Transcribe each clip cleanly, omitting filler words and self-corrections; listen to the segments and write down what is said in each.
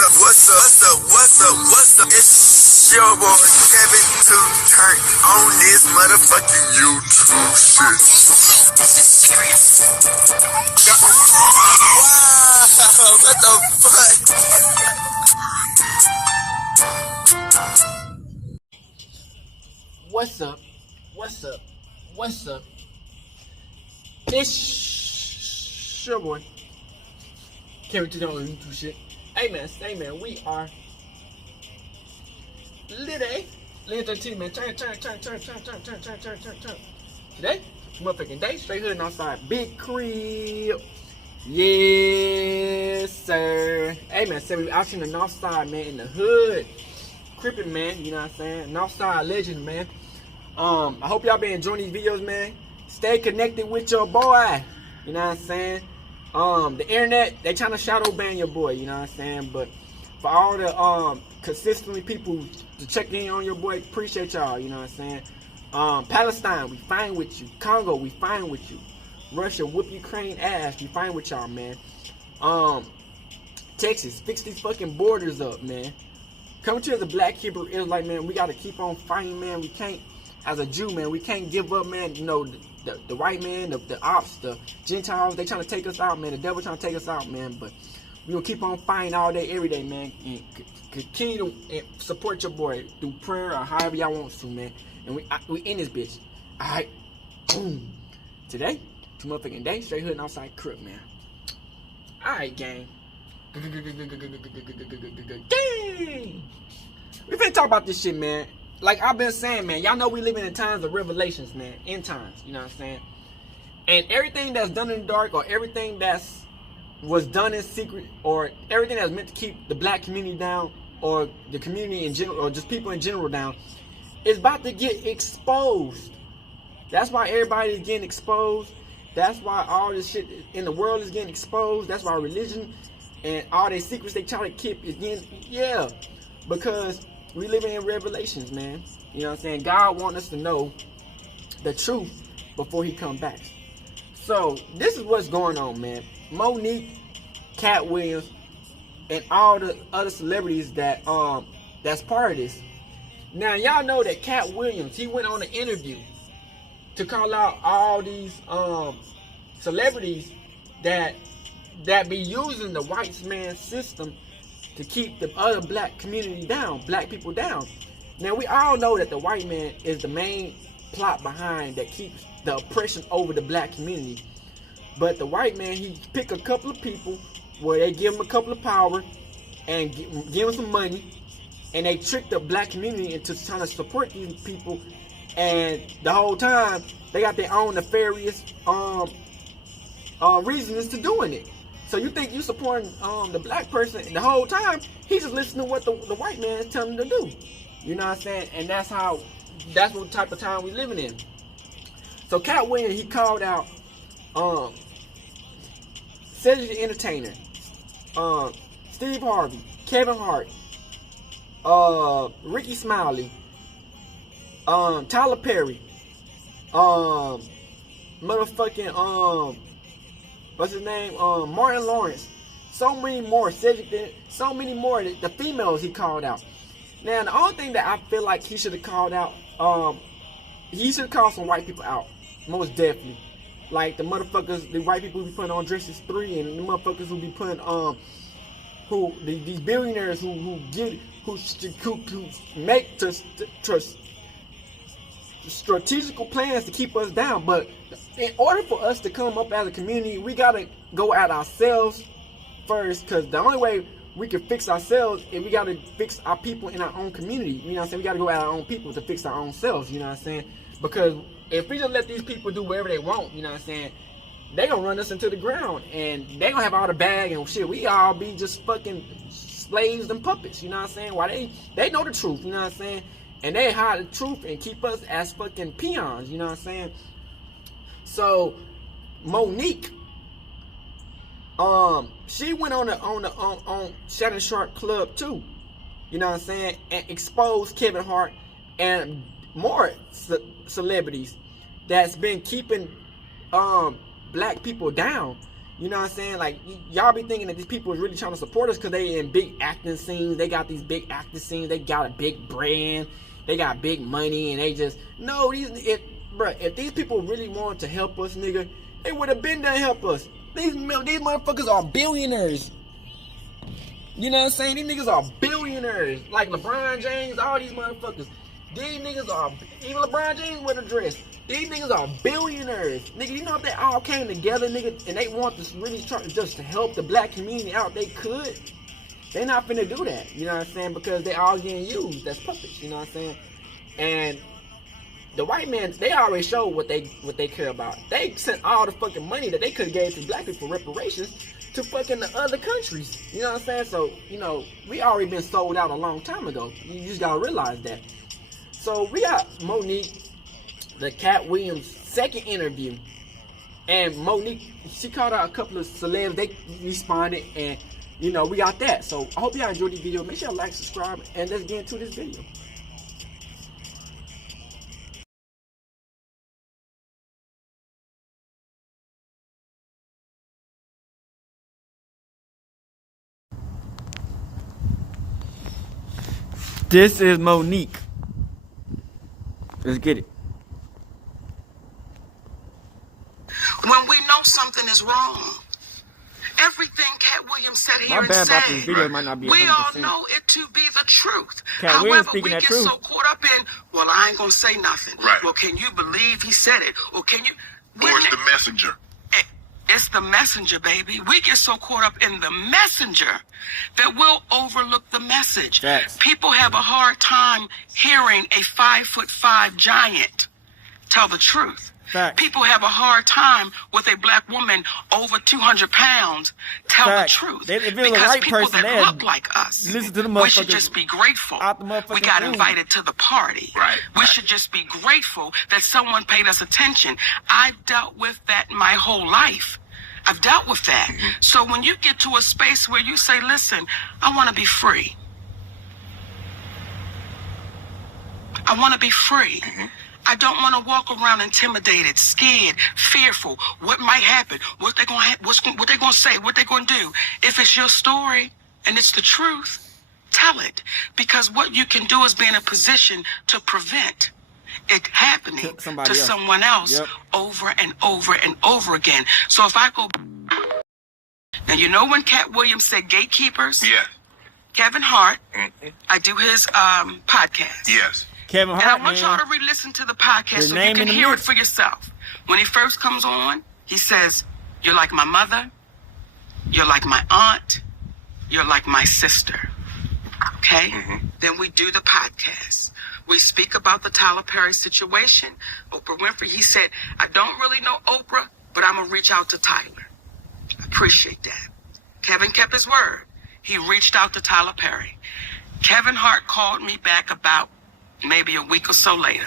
What's up? It's your boy Kevin to turn on this motherfucking YouTube shit. This is serious. Wow, what the fuck? What's up? It's your boy Kevin to turn on YouTube shit. Hey man, we are Lit 13, man. Turn. Today, motherfucking day, straight hood and outside. Big crib. Yes, sir. Hey, man, so we out in the north side, man, in the hood. Crippin', man, you know what I'm saying? North side legend, man. I hope y'all been enjoying these videos, man. Stay connected with your boy. You know what I'm saying? The internet, they trying to shadow ban your boy, you know what I'm saying? But for all the consistently people to check in on your boy, appreciate y'all, you know what I'm saying? Palestine, we fine with you. Congo, we fine with you. Russia, whoop Ukraine ass, we fine with y'all, man. Texas, fix these fucking borders up, man. Come to the Black Hebrew Israelite, man. We gotta keep on fighting, man. We can't, as a Jew, man, we can't give up, man. You know, the white man, the ops, the Gentiles, they trying to take us out, man. The devil trying to take us out, man. But we gonna keep on fighting all day, every day, man. And continue to support your boy through prayer or however y'all want to, man. And we in this bitch. Alright. Boom. Today, two motherfucking day, straight hood and outside crook, man. Alright, gang. Gang. We finna talk about this shit, man. Like I've been saying, man, y'all know we living in times of revelations, man. End times, you know what I'm saying? And everything that's done in the dark, or everything that's was done in secret, or everything that's meant to keep the black community down, or the community in general, or just people in general down, is about to get exposed. That's why everybody is getting exposed. That's why all this shit in the world is getting exposed. That's why religion and all their secrets they try to keep is getting, yeah, because we living in revelations, man. You know what I'm saying? God wants us to know the truth before he come back. So this is what's going on, man. Monique, Katt Williams, and all the other celebrities that that's part of this. Now y'all know that Katt Williams, he went on an interview to call out all these celebrities that be using the white man system to keep the other black community down, black people down. Now we all know that the white man is the main plot behind that keeps the oppression over the black community. But the white man, he pick a couple of people where they give him a couple of power and give him some money, and they trick the black community into trying to support these people. And the whole time they got their own nefarious reasons to doing it. So you think you supporting the black person, and the whole time he's just listening to what the white man is telling him to do. You know what I'm saying? And that's what type of time we living in. So Katt Williams, he called out Cedric the Entertainer, Steve Harvey, Kevin Hart, Ricky Smiley, Tyler Perry, motherfucking what's his name? Martin Lawrence. So many more. Cedric, so many more. The females he called out. Now, the only thing that I feel like he should have called out, he should have called some white people out. Most definitely. Like the motherfuckers, the white people who be putting on dresses 3, and the motherfuckers who be putting, these billionaires who make strategical plans to keep us down. But in order for us to come up as a community, we gotta go at ourselves first, because the only way we can fix ourselves is we gotta fix our people in our own community. You know what I'm saying? We gotta go at our own people to fix our own selves. You know what I'm saying? Because if we just let these people do whatever they want, you know what I'm saying, they gonna run us into the ground, and they gonna have all the bag and shit. We all be just fucking slaves and puppets. You know what I'm saying? Why they know the truth. You know what I'm saying? And they hide the truth and keep us as fucking peons, you know what I'm saying? So Monique, she went on Shannon Sharpe Club too, you know what I'm saying, and exposed Kevin Hart and more celebrities that's been keeping black people down. You know what I'm saying? Like, y'all be thinking that these people is really trying to support us because they in big acting scenes. They got these big acting scenes. They got a big brand. They got big money, and they just no. If these people really wanted to help us, nigga, they would have been there to help us. These motherfuckers are billionaires. You know what I'm saying? These niggas are billionaires. Like LeBron James, all these motherfuckers. These niggas are, even LeBron James with a dress. These niggas are billionaires. Nigga, you know if they all came together, nigga, and they want to really try just to help the black community out, they could. They not finna do that. You know what I'm saying? Because they all getting used. That's puppets. You know what I'm saying? And the white man, they already showed what they care about. They sent all the fucking money that they could have gave to black people for reparations to fucking the other countries. You know what I'm saying? So, you know, we already been sold out a long time ago. You just gotta realize that. So we got Monique, the Katt Williams second interview. And Monique, she called out a couple of celebs. They responded, and you know, we got that. So I hope y'all enjoyed this video. Make sure y'all like, subscribe, and let's get into this video. This is Monique. Let's get it. When we know something is wrong, everything Katt Williams said here and said, we all know it to be the truth. However, we get so caught up in, well, I ain't gonna say nothing. Right. Well, can you believe he said it? Or can you? Or it's the messenger. It's the messenger, baby. We get so caught up in the messenger that we'll overlook the message. Yes. People have a hard time hearing a 5'5" giant tell the truth. Facts. People have a hard time with a black woman over 200 pounds tell Facts. the truth. If because people that look like us, listen to the we should just be grateful we got invited to the party. Right. We should just be grateful that someone paid us attention. I've dealt with that my whole life. I've dealt with that. Mm-hmm. So when you get to a space where you say, listen, I want to be free. I want to be free. Mm-hmm. I don't want to walk around intimidated, scared, fearful. What might happen? What they gonna what they gonna say? What they gonna do? If it's your story and it's the truth, tell it. Because what you can do is be in a position to prevent it happening to someone else over and over and over again. So if I go now, you know when Katt Williams said gatekeepers? Yeah. Kevin Hart, Mm-hmm. I do his podcast. Yes. Kevin Hart, and I want y'all to re-listen to the podcast so you can hear it for yourself. When he first comes on, he says, you're like my mother, you're like my aunt, you're like my sister. Okay? Mm-hmm. Then we do the podcast. We speak about the Tyler Perry situation. Oprah Winfrey, he said, I don't really know Oprah, but I'm going to reach out to Tyler. I appreciate that. Kevin kept his word. He reached out to Tyler Perry. Kevin Hart called me back about maybe a week or so later.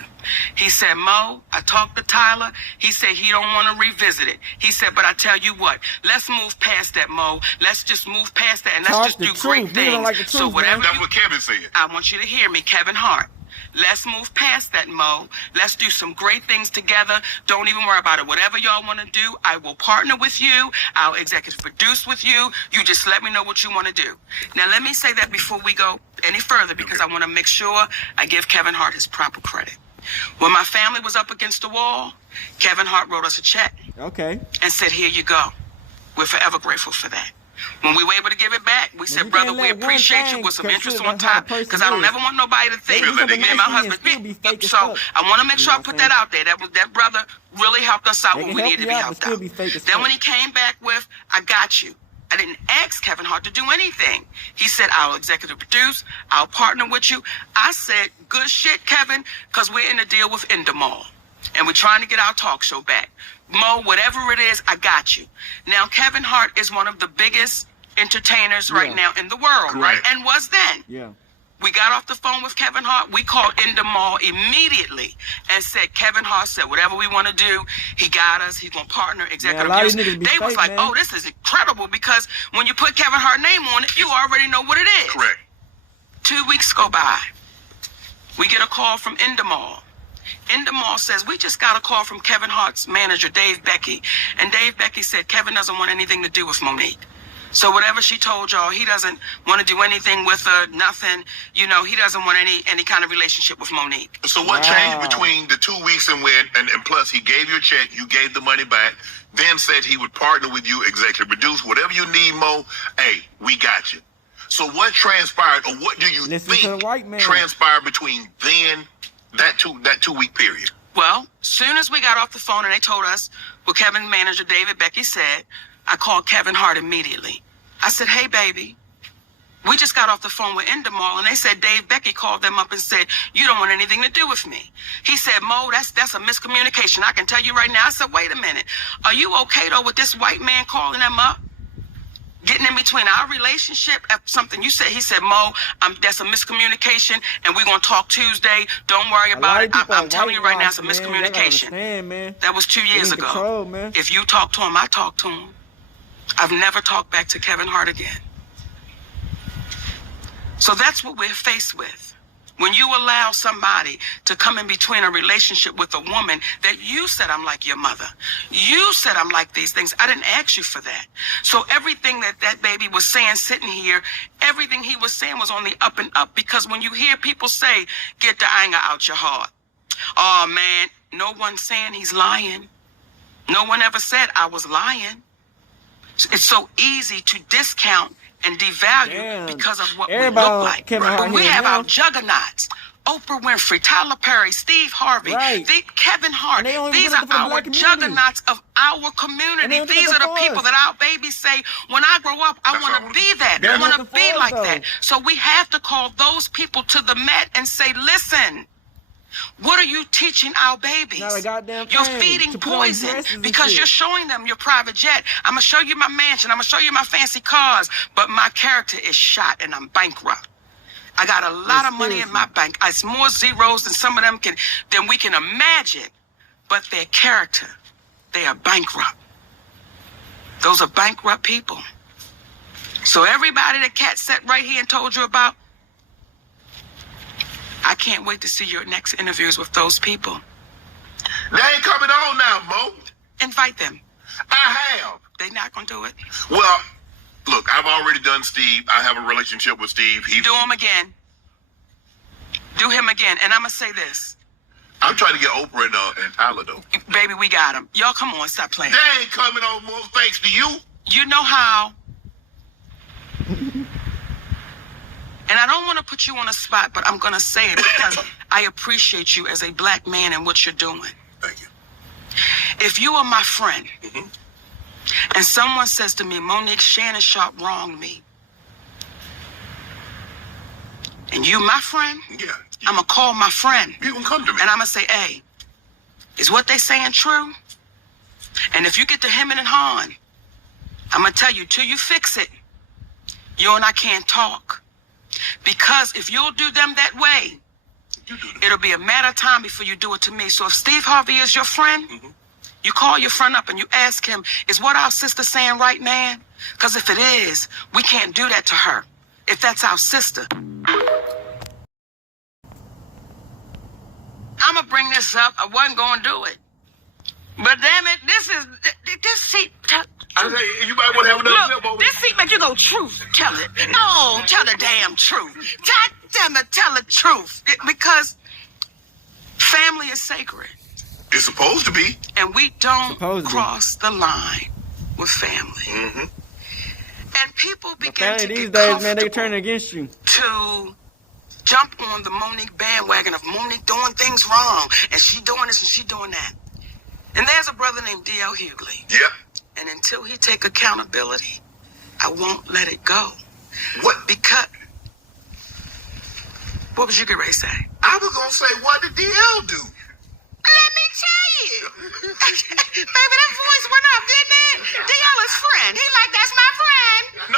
He said, Mo, I talked to Tyler. He said he don't want to revisit it. He said, but I tell you what, let's move past that, Mo. Let's just move past that and let's just do great things. So whatever That's what Kevin said. I want you to hear me, Kevin Hart. Let's move past that, Mo. Let's do some great things together. Don't even worry about it. Whatever y'all want to do, I will partner with you. I'll executive produce with you. You just let me know what you want to do. Now, let me say that before we go any further, because I want to make sure I give Kevin Hart his proper credit. When my family was up against the wall, Kevin Hart wrote us a check. Okay. And said, here you go. We're forever grateful for that. When we were able to give it back, we said, brother, we appreciate you with some interest on top, because I don't ever want nobody to think me and my husband. So I want to make sure I put that out there. That brother really helped us out when we needed to be helped out. Then when he came back with, I got you. I didn't ask Kevin Hart to do anything. He said, I'll executive produce, I'll partner with you. I said, good shit, Kevin, because we're in a deal with Endemol. And we're trying to get our talk show back. Mo, whatever it is, I got you. Now, Kevin Hart is one of the biggest entertainers right now in the world, right? And was then. Yeah. We got off the phone with Kevin Hart. We called Endemol immediately and said, Kevin Hart said, whatever we want to do, he got us. He's going to partner, executive produce. They was like, oh, this is incredible, because when you put Kevin Hart's name on it, you already know what it is. Correct. 2 weeks go by. We get a call from Endemol. Endemol says, we just got a call from Kevin Hart's manager, Dave Becky. And Dave Becky said Kevin doesn't want anything to do with Monique. So whatever she told y'all, he doesn't want to do anything with her, nothing. You know, he doesn't want any kind of relationship with Monique. So what changed between the 2 weeks and plus he gave you a check, you gave the money back, then said he would partner with you, executive produce, whatever you need, Mo, hey, we got you. So what transpired, or what do you think transpired between then, that 2 week period? Well, soon as we got off the phone and they told us what Kevin's manager, David Becky, said, I called Kevin Hart immediately. I said, hey, baby, we just got off the phone with Endemol, and they said Dave Becky called them up and said, you don't want anything to do with me. He said, Mo, that's a miscommunication. I can tell you right now. I said, wait a minute. Are you okay, though, with this white man calling them up? Getting in between our relationship, something you said. He said, Mo, that's a miscommunication, and we're going to talk Tuesday. Don't worry about it. I'm telling you right now, it's a miscommunication. That was 2 years ago. If you talk to him, I talk to him. I've never talked back to Kevin Hart again. So that's what we're faced with. When you allow somebody to come in between a relationship with a woman that you said, I'm like your mother. You said I'm like these things. I didn't ask you for that. So everything that baby was saying sitting here, everything he was saying was on the up and up, because when you hear people say, get the anger out your heart. Oh, man, no one's saying he's lying. No one ever said I was lying. It's so easy to discount and devalue because of what we look like. But we have our juggernauts. Oprah Winfrey, Tyler Perry, Steve Harvey, Kevin Hart. These are our juggernauts of our community. These are the people that our babies say, when I grow up, I want to be that. I want to be like that. So we have to call those people to the mat and say, listen, what are you teaching our babies? You're feeding poison because you're showing them your private jet. I'm going to show you my mansion. I'm going to show you my fancy cars. But my character is shot and I'm bankrupt. I got a lot of money in my bank. It's more zeros than some of them than we can imagine. But their character, they are bankrupt. Those are bankrupt people. So everybody that Katt sat right here and told you about, I can't wait to see your next interviews with those people. They ain't coming on now, Mo. Invite them. I have. They not gonna do it. Well, look, I've already done Steve. I have a relationship with Steve. Do him again. Do him again. And I'm gonna say this. I'm trying to get Oprah and Tyler, though. Baby, we got him. Y'all, come on, stop playing. They ain't coming on, Mo, thanks to you. You know how. And I don't want to put you on a spot, but I'm going to say it because I appreciate you as a black man and what you're doing. Thank you. If you are my friend, and someone says to me, Monique, Shannon Sharpe wronged me, and you my friend, I'm going to call my friend. You can come to me. And I'm going to say, hey, is what they saying true? And if you get to hemming and hawing, I'm going to tell you, till you fix it, you and I can't talk. Because if you'll do them that way, it'll be a matter of time before you do it to me. So if Steve Harvey is your friend, you call your friend up and you ask him, is what our sister saying right, man? Because if it is, we can't do that to her. If that's our sister. I'm going to bring this up. I wasn't going to do it. But damn it, this seat... You might want to have another Look, this seat make you go, truth, tell it. No, tell the damn truth. God damn it, tell the truth. Because family is sacred. It's supposed to be. And we don't cross the line with family. And people begin to these get days, man, they turn against you. To jump on the Monique bandwagon of Monique doing things wrong. And she doing this and she doing that. And there's a brother named D.L. Hughley. Yep. And until he take accountability, I won't let it go. What? Because... What was you getting ready to say? I was going to say, what did DL do? Let me tell you. Baby, that voice went up, didn't it? DL is friend. He like, that's my friend. No,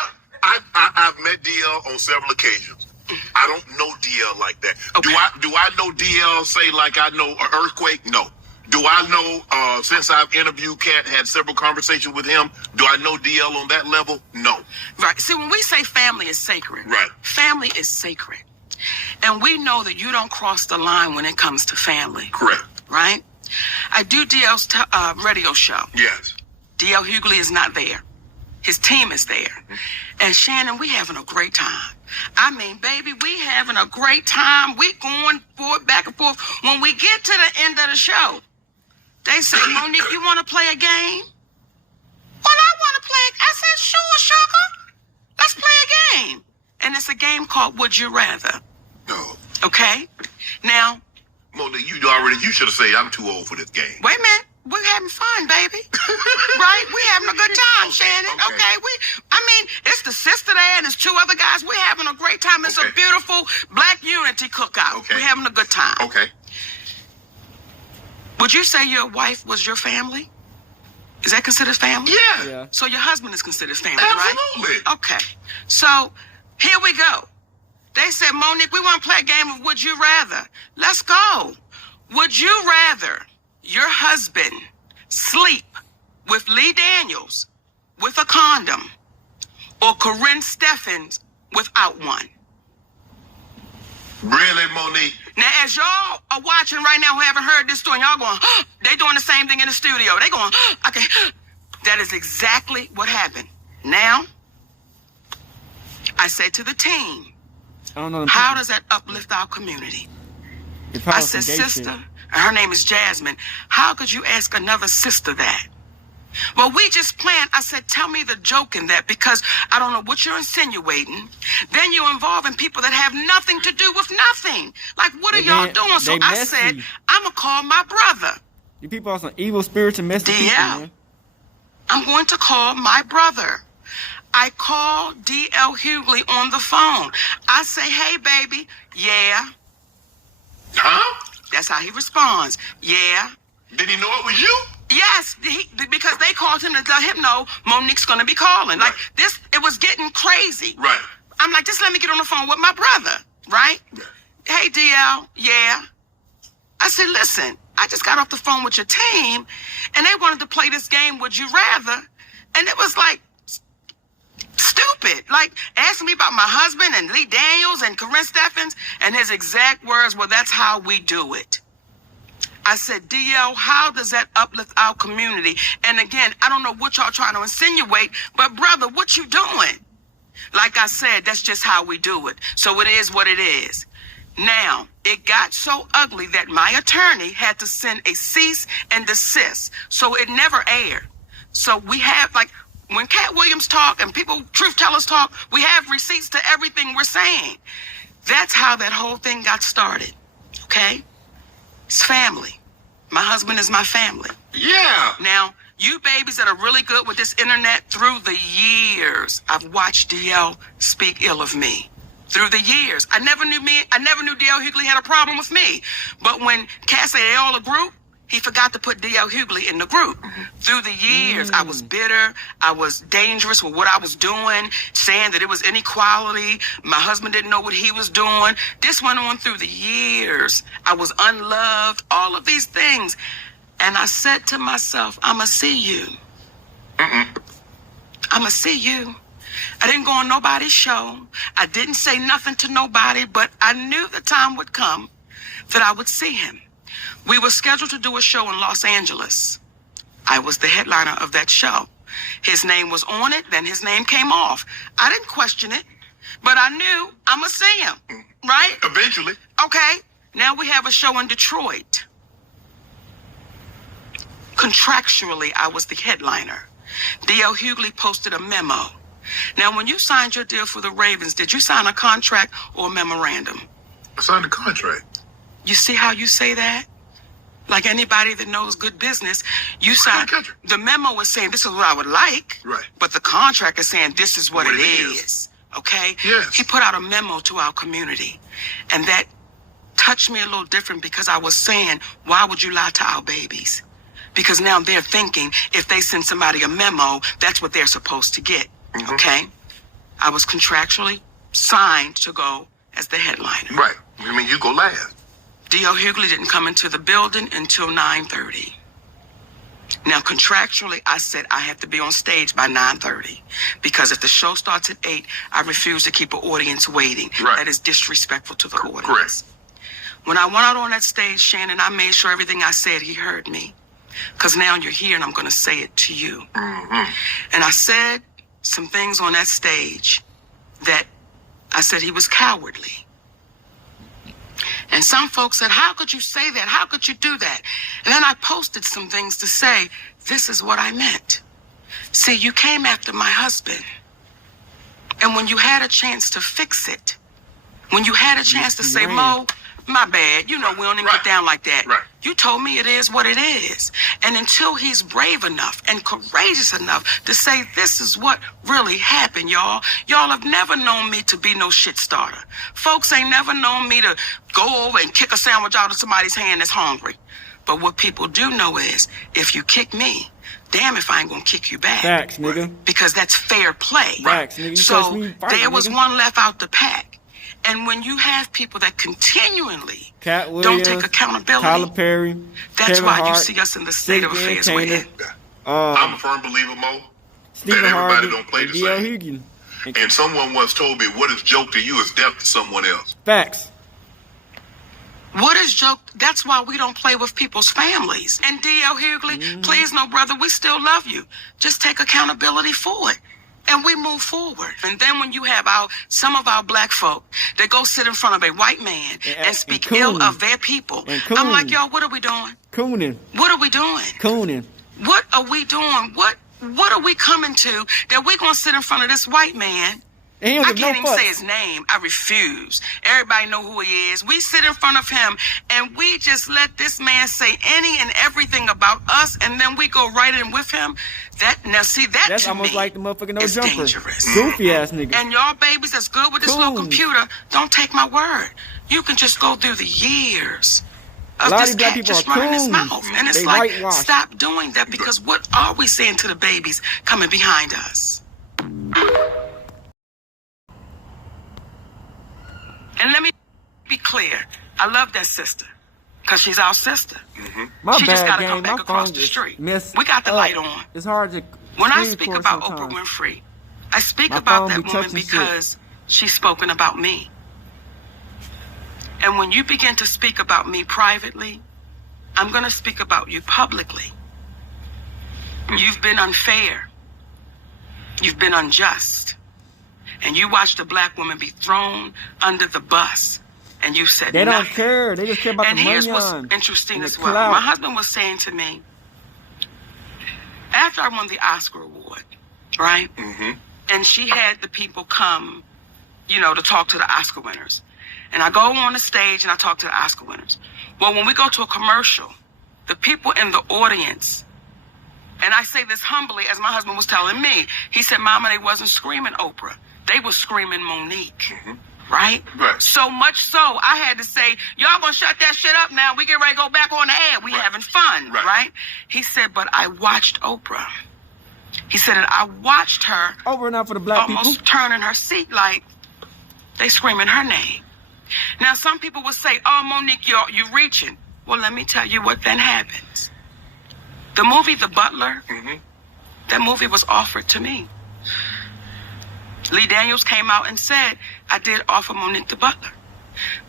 I've met DL on several occasions. I don't know DL like that. Okay. Do I know DL say like I know an earthquake? No. Do I know, since I've interviewed Katt, had several conversations with him, do I know DL on that level? No. Right. See, when we say family is sacred, right? Family is sacred. And we know that you don't cross the line when it comes to family. Correct. Right? I do DL's radio show. Yes. DL Hughley is not there. His team is there. And Shannon, we having a great time. I mean, baby, we having a great time. We going forward, back and forth. When we get to the end of the show, they say, Monique, you want to play a game? Well, I want to play. I said, sure, sugar. Let's play a game. And it's a game called Would You Rather. No. Okay? Now, Monique, you should have said I'm too old for this game. wait a minute. We're having fun, baby. Right? We're having a good time, Shannon. Okay. It's the sister there and there's two other guys. We're having a great time. It's a beautiful Black unity cookout. Okay. We're having a good time. Okay. Would you say your wife was your family? Is that considered family? Yeah. So your husband is considered family, Absolutely. right? Okay. So here we go. They said, Monique, we want to play a game of Would You Rather. Let's go. Would you rather your husband sleep with Lee Daniels with a condom or Corinne Steffens without one? Really, Monique? Now, as y'all are watching right now who haven't heard this story, y'all going, they doing the same thing in the studio. They going, okay. That is exactly what happened. Now, I said to the team, how does that uplift our community? I said, sister, and her name is Jasmine, how could you ask another sister that? Well, we just planned. I said, tell me the joke in that, because I don't know what you're insinuating. Then you're involving people that have nothing to do with nothing. Like, what are y'all doing? So I said, I'm going to call my brother. You people are some evil spirits and messy people, man. I'm going to call my brother. I called DL Hughley on the phone. I say, hey, baby. Yeah. Huh? That's how he responds. Yeah. Did he know it was you? Yes, because they called him to let him know Monique's going to be calling. Like, this, it was getting crazy. Right. I'm like, just let me get on the phone with my brother, right? Yeah. Hey, DL, yeah. I said, listen, I just got off the phone with your team, and they wanted to play this game, Would You Rather? And it was like, stupid. Like, asking me about my husband and Lee Daniels and Corinne Steffens, and his exact words were, that's how we do it. I said, DL, how does that uplift our community? And again, I don't know what y'all trying to insinuate, but brother, what you doing? Like I said, that's just how we do it. So it is what it is. Now, it got so ugly that my attorney had to send a cease and desist. So it never aired. So we have, like, when Katt Williams talk and people, truth tellers talk, we have receipts to everything we're saying. That's how that whole thing got started. Okay? It's family. My husband is my family. Yeah. Now, you babies that are really good with this internet, through the years, I've watched DL speak ill of me. Through the years. I never knew DL Hughley had a problem with me. But when Katt said they all a group, he forgot to put DL Hughley in the group. Through the years, I was bitter. I was dangerous with what I was doing, saying that it was inequality. My husband didn't know what he was doing. This went on through the years. I was unloved, all of these things. And I said to myself, I'ma see you. I'ma see you. I didn't go on nobody's show. I didn't say nothing to nobody, but I knew the time would come that I would see him. We were scheduled to do a show in Los Angeles. I was the headliner of that show. His name was on it, then his name came off. I didn't question it, but I knew I'm going to see him, right? Eventually. Okay, now we have a show in Detroit. Contractually, I was the headliner. DL Hughley posted a memo. Now, when you signed your deal for the Ravens, did you sign a contract or a memorandum? I signed a contract. You see how you say that? Like anybody that knows good business, you sign. The memo is saying this is what I would like, right? But the contract is saying this is what it is. Okay? Yes. He put out a memo to our community, and that touched me a little different because I was saying, why would you lie to our babies? Because now they're thinking if they send somebody a memo, that's what they're supposed to get. Okay? I was contractually signed to go as the headliner. Right. I mean, you go last. DL Hughley didn't come into the building until 9:30. Now, contractually, I said I have to be on stage by 9:30 because if the show starts at 8, I refuse to keep an audience waiting. Right. That is disrespectful to the audience. Correct. When I went out on that stage, Shannon, I made sure everything I said, he heard me. Because now you're here and I'm going to say it to you. Mm-hmm. And I said some things on that stage that I said he was cowardly. And some folks said, how could you say that? How could you do that? And then I posted some things to say, this is what I meant. See, you came after my husband. And when you had a chance to fix it, when you had a chance to say, Mo, my bad, you know, we don't even get down like that. Right. You told me it is what it is. And until he's brave enough and courageous enough to say, this is what really happened, y'all. Y'all have never known me to be no shit starter. Folks ain't never known me to go over and kick a sandwich out of somebody's hand that's hungry. But what people do know is, if you kick me, damn if I ain't gonna kick you back. Facts, nigga. Because that's fair play. Facts, nigga. You So fight, there was nigga. one left out the pack. And when you have people that continually Katt don't take accountability, Tyler Perry, that's Kevin why Hart, you see us in the state of Cedric affairs we're in. Entertainer, I'm a firm believer, Mo, Stephen that everybody Harvey, don't play the D.L. same. Hughley. And someone once told me, what is joke to you is death to someone else. Facts. What is joke? That's why we don't play with people's families. And D.L. Hughley, please, no, brother, we still love you. Just take accountability for it. And we move forward. And then when you have some of our black folk that go sit in front of a white man and speak ill of their people, I'm like, y'all, what are we doing? Cooning. What are we doing? Cooning. What are we doing? What are we coming to that we're going to sit in front of this white man? And he don't I give no can't even fuck. say his name. I refuse. Everybody know who he is. We sit in front of him and we just let this man say any and everything about us, and then we go right in with him. That's That's to almost me like the motherfucking no is jumper. dangerous. Goofy ass nigga. And y'all babies that's good with this little Cool. computer, don't take my word. You can just go through the years A of lot of this these black cat people just are running his coons. mouth. And it's They like, whitewash. stop doing that, because what are we saying to the babies coming behind us? And let me be clear. I love that sister because she's our sister. My She bad, just got to gang. come back My across phone the just street. messed We got the up. light on. It's hard to When I screen speak record about sometimes. Oprah Winfrey, I speak My about phone that be woman touching shit. because she's spoken about me. And when you begin to speak about me privately, I'm going to speak about you publicly. You've been unfair. You've been unjust. And you watched a black woman be thrown under the bus. And you said They don't nothing. care. They just care about And the money. here's what's on interesting and the as well. clout. My husband was saying to me, after I won the Oscar award, right? And she had the people come, to talk to the Oscar winners. And I go on the stage and I talk to the Oscar winners. Well, when we go to a commercial, the people in the audience, and I say this humbly, as my husband was telling me, he said, Mama, they wasn't screaming Oprah. They were screaming Monique. Right? Right. So much so, I had to say, y'all gonna shut that shit up now. We get ready to go back on the air. We having fun, right? He said, but I watched Oprah. He said, and I watched her Over and out for the black almost people. turning her seat like they screaming her name. Now, some people will say, oh, Monique, you're reaching. Well, let me tell you what then happens. The movie The Butler, that movie was offered to me. Lee Daniels came out and said, I did offer Monique the Butler.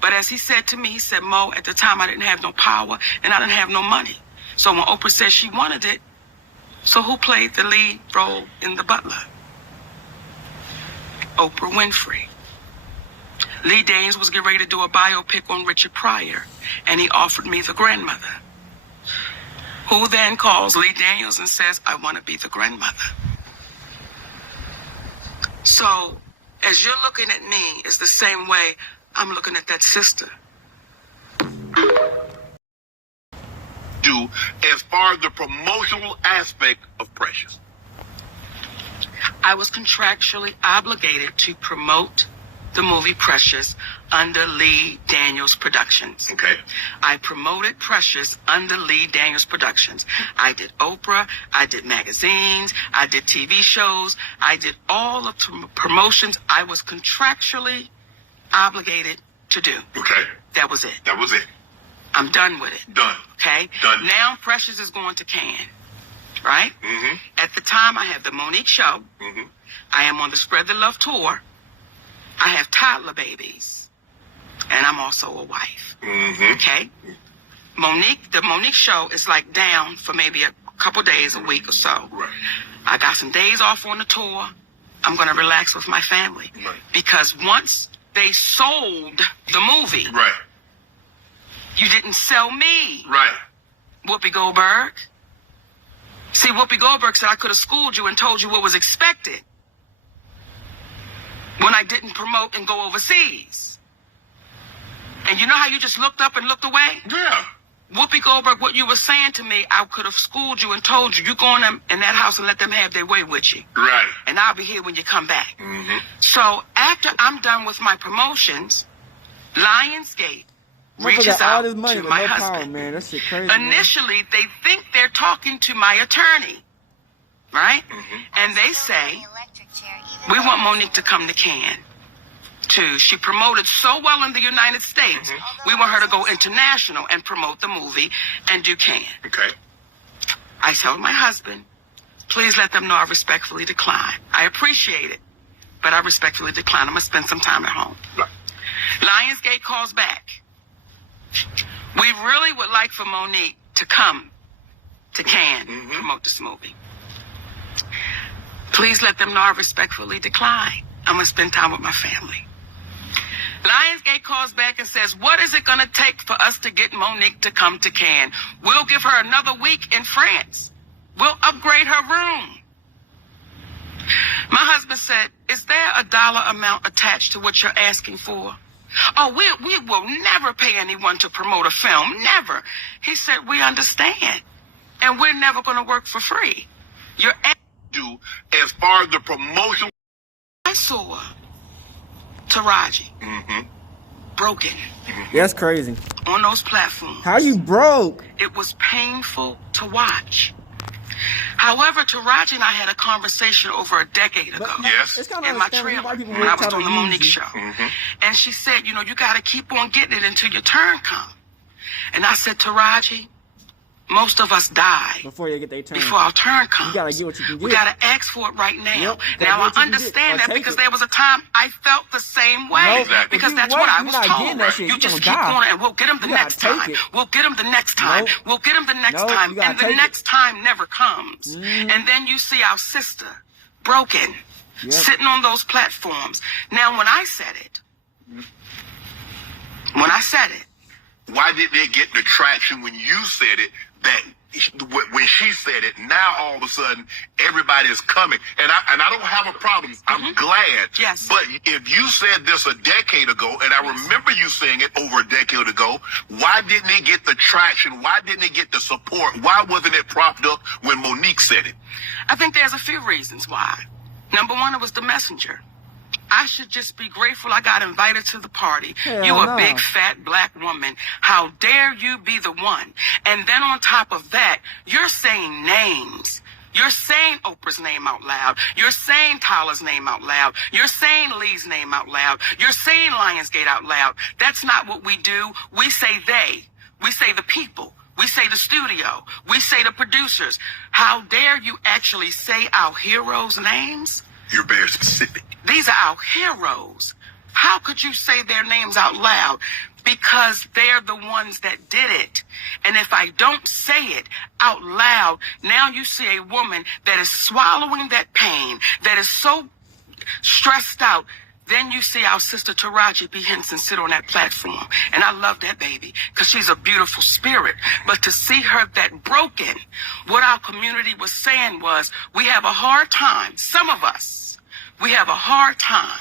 But as he said to me, he said, Mo, at the time I didn't have no power and I didn't have no money. So when Oprah said she wanted it, so who played the lead role in The Butler? Oprah Winfrey. Lee Daniels was getting ready to do a biopic on Richard Pryor, and he offered me the grandmother. Who then calls Lee Daniels and says, I want to be the grandmother. So, as you're looking at me, it's the same way I'm looking at that sister. Do as far as the promotional aspect of Precious. I was contractually obligated to promote the movie Precious under Lee Daniels Productions. Okay. I promoted Precious under Lee Daniels Productions. I did Oprah, I did magazines, I did TV shows, I did all of the promotions I was contractually obligated to do. Okay. That was it. That was it. I'm done with it. Done. Okay? Done. Now Precious is going to Cannes. right? At the time, I have the Monique show. I am on the Spread the Love tour. I have toddler babies. And I'm also a wife. Okay? The Monique show is like down for maybe a couple days, a week or so. Right. I got some days off on the tour. I'm going to relax with my family. Right. Because once they sold the movie, Right. you didn't sell me. Right. Whoopi Goldberg. See, Whoopi Goldberg said I could have schooled you and told you what was expected when I didn't promote and go overseas. And you know how you just looked up and looked away? Yeah. Whoopi Goldberg, what you were saying to me, I could have schooled you and told you, you go in that house and let them have their way with you. Right. And I'll be here when you come back. So after I'm done with my promotions, Lionsgate reaches out to my husband. Man. That shit crazy, Initially, they think they're talking to my attorney, right? And they say, we want Monique to come to Cannes. She promoted so well in the United States. We want her to go international and promote the movie and do Cannes. Okay. I told my husband, please let them know I respectfully decline. I appreciate it, but I respectfully decline. I'm going to spend some time at home. Right. Lionsgate calls back. We really would like for Monique to come to Cannes and promote this movie. Please let them know I respectfully decline. I'm going to spend time with my family. Lionsgate calls back and says, what is it going to take for us to get Monique to come to Cannes? We'll give her another week in France. We'll upgrade her room. My husband said, is there a dollar amount attached to what you're asking for? Oh, we will never pay anyone to promote a film. Never. He said, we understand. And we're never going to work for free. You're Do as far as the promotion. I saw Taraji broken That's crazy. on those platforms. How you broke? It was painful to watch. However, Taraji and I had a conversation over a decade ago. Yes. It's kind of In my trailer, when I was doing the Monique show. And she said, you know, you got to keep on getting it until your turn comes. And I said, Taraji, most of us die before you get their turn. before our turn comes. You gotta get what you can get. We got to ask for it right now. Yep, Now, I get what you can understand get, or that take because it. there was a time I felt the same way. Nope. Because If you that's wait, what I you're was not told. getting that shit. You You just gonna keep die. going and we'll get them the You gotta next take time. it. We'll get them the next time. Nope. We'll get them the next Nope, time. you gotta And the take it. next time never comes. And then you see our sister broken, sitting on those platforms. Now, when I said it, Why didn't it get the traction when you said it that when she said it, now all of a sudden everybody is coming? And I don't have a problem. I'm glad. Yes. But if you said this a decade ago, and I remember you saying it over a decade ago, why didn't it get the traction? Why didn't it get the support? Why wasn't it propped up when Monique said it? I think there's a few reasons why. Number one, it was the messenger. I should just be grateful I got invited to the party. Hell You a no. big fat black woman. How dare you be the one? And then on top of that, you're saying names. You're saying Oprah's name out loud. You're saying Tyler's name out loud. You're saying Lee's name out loud. You're saying Lionsgate out loud. That's not what we do. We say they. We say the people. We say the studio. We say the producers. How dare you actually say our heroes' names? You're very specific. These are our heroes. How could you say their names out loud? Because they're the ones that did it. And if I don't say it out loud, now you see a woman that is swallowing that pain, that is so stressed out. Then you see our sister Taraji P. Henson sit on that platform. And I love that baby because she's a beautiful spirit. But to see her that broken, what our community was saying was, we have a hard time, some of us, we have a hard time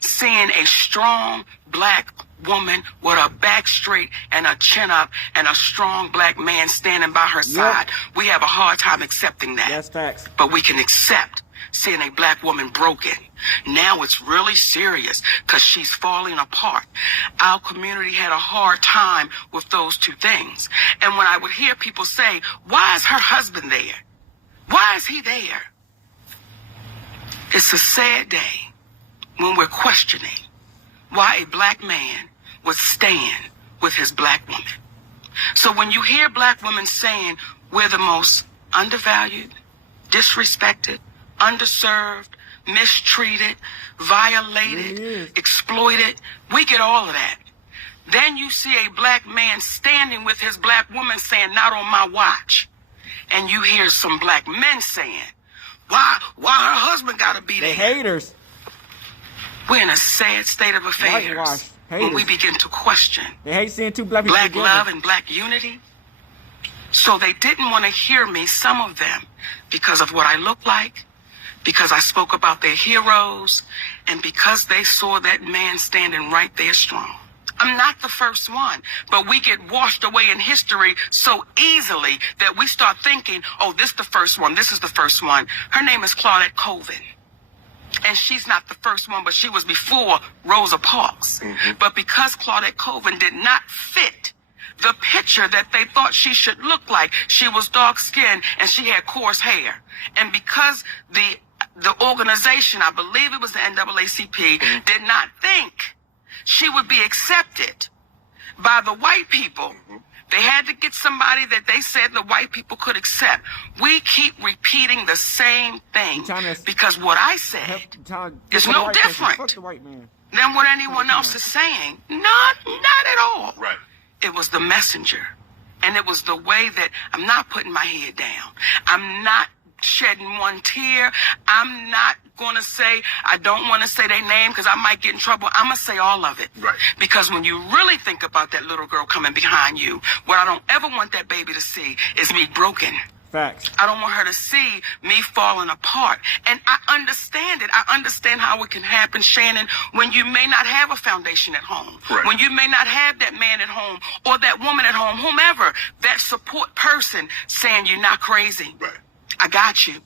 seeing a strong black woman with her back straight and her chin up and a strong black man standing by her side. We have a hard time accepting that. That's facts. But we can accept seeing a black woman broken. Now it's really serious because she's falling apart. Our community had a hard time with those two things. And when I would hear people say, why is her husband there? Why is he there? It's a sad day when we're questioning why a black man would stand with his black woman. So when you hear black women saying we're the most undervalued, disrespected, underserved, mistreated, violated, exploited. We get all of that. Then you see a black man standing with his black woman saying, not on my watch. And you hear some black men saying, why her husband gotta be there? They haters. We're in a sad state of affairs when we begin to question they hate seeing two black people black together. love and black unity. So they didn't want to hear me, some of them, because of what I look like, because I spoke about their heroes, and because they saw that man standing right there strong. I'm not the first one, but we get washed away in history so easily that we start thinking, oh, this is the first one, this is the first one. Her name is Claudette Colvin. And she's not the first one, but she was before Rosa Parks. But because Claudette Colvin did not fit the picture that they thought she should look like, she was dark-skinned and she had coarse hair. And because the organization, I believe it was the NAACP, did not think she would be accepted by the white people, they had to get somebody that they said the white people could accept. We keep repeating the same thing because what I said is no different than what anyone else is saying. Not at all. Right. It was the messenger. And it was the way that I'm not putting my head down. I'm not shedding one tear. I'm not going to say, I don't want to say their name because I might get in trouble. I'm going to say all of it. Right. Because when you really think about that little girl coming behind you, what I don't ever want that baby to see is me broken. Facts. I don't want her to see me falling apart. And I understand it. I understand how it can happen, Shannon, when you may not have a foundation at home. Right. When you may not have that man at home or that woman at home, whomever, that support person saying you're not crazy. Right. I got you.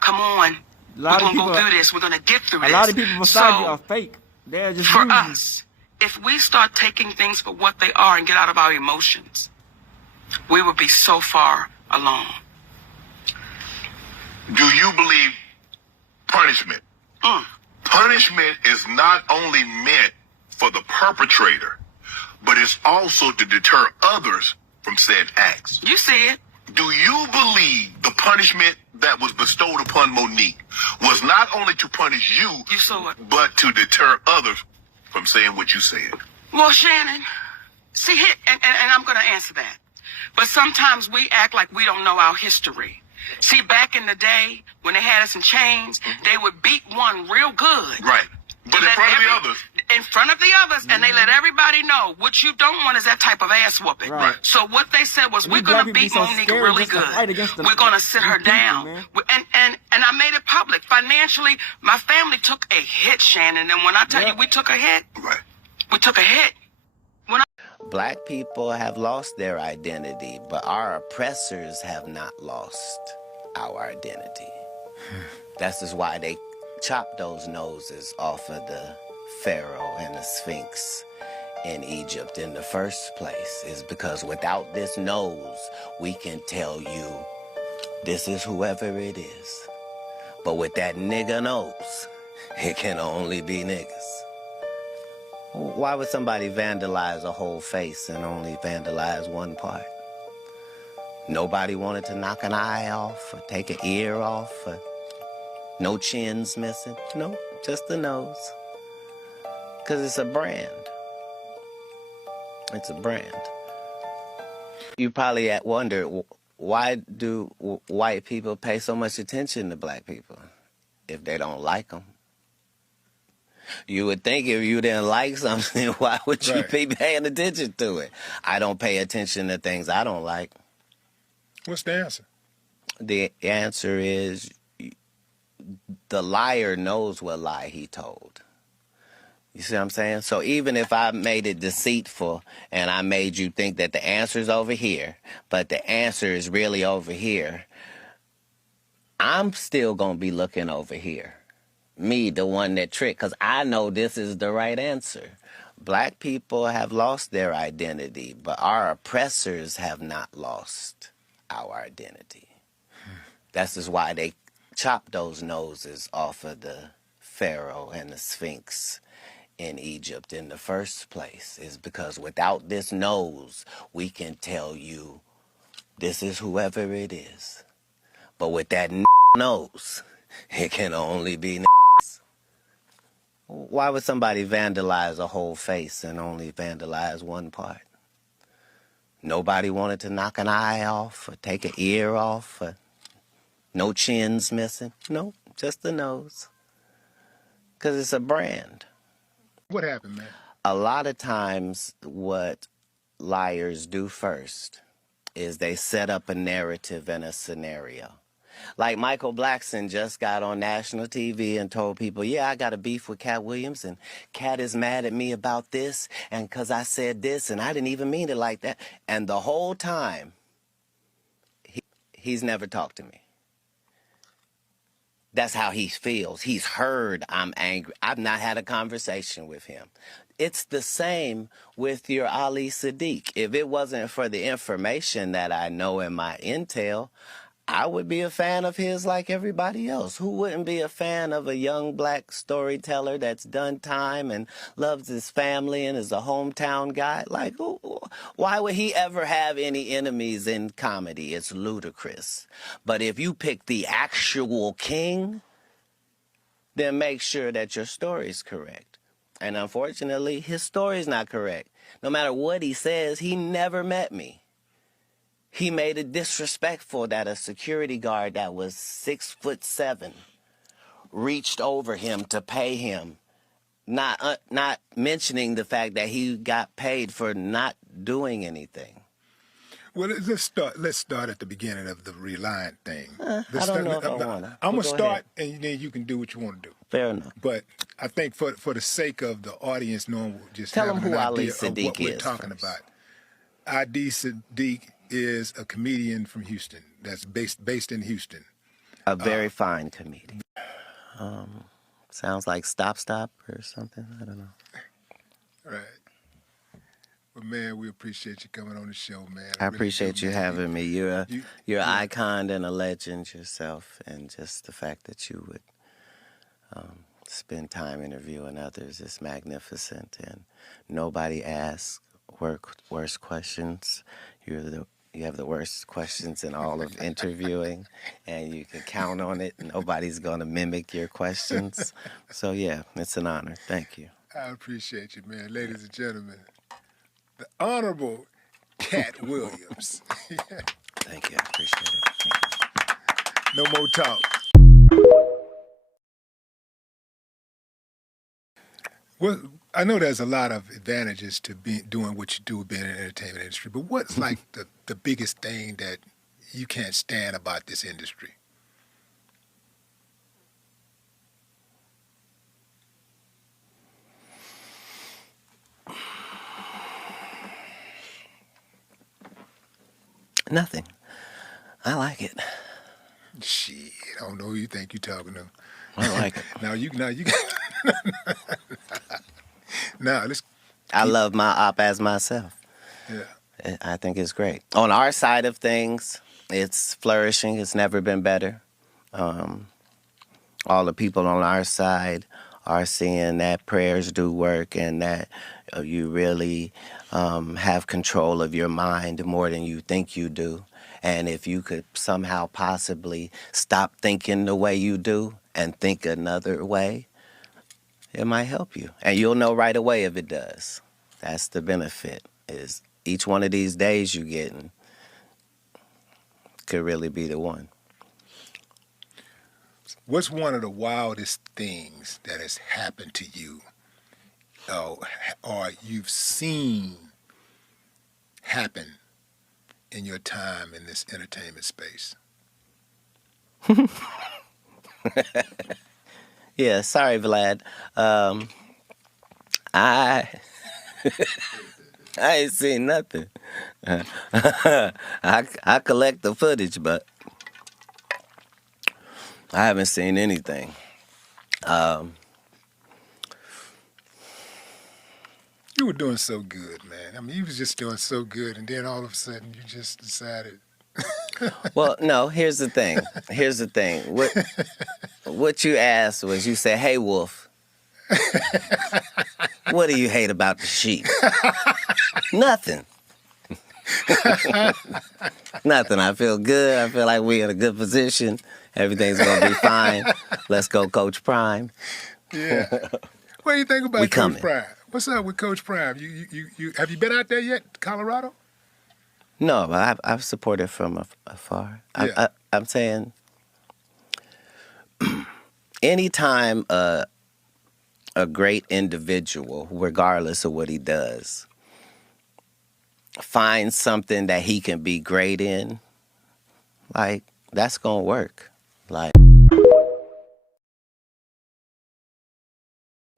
Come on. We're going to go through this. We're going to get through this. A lot of people beside you are fake. They're just for us, if we start taking things for what they are and get out of our emotions, we will be so far along. Do you believe punishment? Punishment is not only meant for the perpetrator, but it's also to deter others from said acts. You see it. Do you believe the punishment that was bestowed upon Monique was not only to punish you, saw it, but to deter others from saying what you said? Well, Shannon, see, and I'm going to answer that. But sometimes we act like we don't know our history. See, back in the day, when they had us in chains, they would beat one real good. Right. But in front of the others. In front of the others, and they let everybody know what you don't want is that type of ass whooping. Right. So what they said was, we're going to beat Monique really good. We're going to sit her down. And I made it public. Financially, my family took a hit, Shannon. And when I tell you we took a hit, we took a hit. Black people have lost their identity, but our oppressors have not lost our identity. That's just why they chopped those noses off of the Pharaoh and the Sphinx in Egypt in the first place. Is because without this nose, we can tell you this is whoever it is. But with that nigga nose, it can only be niggas. Why would somebody vandalize a whole face and only vandalize one part? Nobody wanted to knock an eye off or take an ear off or no chins missing. No, just the nose. Because it's a brand. It's a brand. You probably wonder, why do white people pay so much attention to black people if they don't like them? You would think if you didn't like something, why would you be paying attention to it? I don't pay attention to things I don't like. What's the answer? The answer is the liar knows what lie he told. You see what I'm saying? So even if I made it deceitful and I made you think that the answer's over here, but the answer is really over here, I'm still going to be looking over here. Me, the one that tricked, because I know this is the right answer. Black people have lost their identity, but our oppressors have not lost our identity. That's just why they chopped those noses off of the Pharaoh and the Sphinx in Egypt in the first place. Is because without this nose, we can tell you this is whoever it is. But with that knows. It can only be Why would somebody vandalize a whole face and only vandalize one part? Nobody wanted to knock an eye off or take an ear off or no chins missing. No, just the nose. Because it's a brand. What happened, man? A lot of times what liars do first is they set up a narrative and a scenario. Like Michael Blackson just got on national TV and told people, yeah, I got a beef with Katt Williams, and Katt is mad at me about this, and because I said this, and I didn't even mean it like that. And the whole time, he's never talked to me. That's how he feels. He's heard I'm angry. I've not had a conversation with him. It's the same with your Ali Sadiq. If it wasn't for the information that I know in my intel, I would be a fan of his like everybody else. Who wouldn't be a fan of a young black storyteller that's done time and loves his family and is a hometown guy? Like, why would he ever have any enemies in comedy? It's ludicrous. But if you pick the actual king, then make sure that your story's correct. And unfortunately, his story's not correct. No matter what he says, he never met me. He made it disrespectful that a security guard that was 6'7" reached over him to pay him, not mentioning the fact that he got paid for not doing anything. Well, let's start at the beginning of the Reliant thing. I don't know if I want to. I'm going to start, and then you can do what you want to do. Fair enough. But I think for the sake of the audience knowing, just tell them having who an Ali idea of Sadiq what we're is talking first. about. Ali Sadiq is a comedian from Houston that's based in Houston. A very fine comedian. Sounds like Stop or something. I don't know. Right. Well, man, we appreciate you coming on the show, man. I really appreciate do, you man. having me. You're an icon and a legend yourself, and just the fact that you would spend time interviewing others is magnificent. And nobody asks worse questions. You have the worst questions in all of interviewing, and you can count on it. Nobody's going to mimic your questions. So, yeah, it's an honor. Thank you. I appreciate you, man. Ladies and gentlemen, the Honorable Katt Williams. Thank you. I appreciate it. Thank you. No more talk. Well, I know there's a lot of advantages to doing what you do, being in the entertainment industry, but what's like the biggest thing that you can't stand about this industry? Nothing. I like it. Shit, I don't know who you think you're talking to. I like it. Now let's. I love my op as myself. Yeah. I think it's great. On our side of things, it's flourishing. It's never been better. All the people on our side are seeing that prayers do work and that you really have control of your mind more than you think you do. And if you could somehow possibly stop thinking the way you do and think another way, it might help you. And you'll know right away if it does. That's the benefit, is each one of these days you're getting could really be the one. What's one of the wildest things that has happened to you or you've seen happen in your time in this entertainment space? Yeah, sorry, Vlad. I ain't seen nothing. I collect the footage, but I haven't seen anything. You were doing so good, man. I mean, you was just doing so good, and then all of a sudden you just decided. Well, no, here's the thing. What you asked was, you said, hey, Wolf, what do you hate about the sheep? Nothing. Nothing. I feel good. I feel like we're in a good position. Everything's going to be fine. Let's go, Coach Prime. Yeah. What do you think about We Coach coming. Prime? What's up with Coach Prime? You have you been out there yet, Colorado? No, but I've supported from afar. Yeah. I'm saying anytime a great individual, regardless of what he does, finds something that he can be great in, like, that's going to work. Like,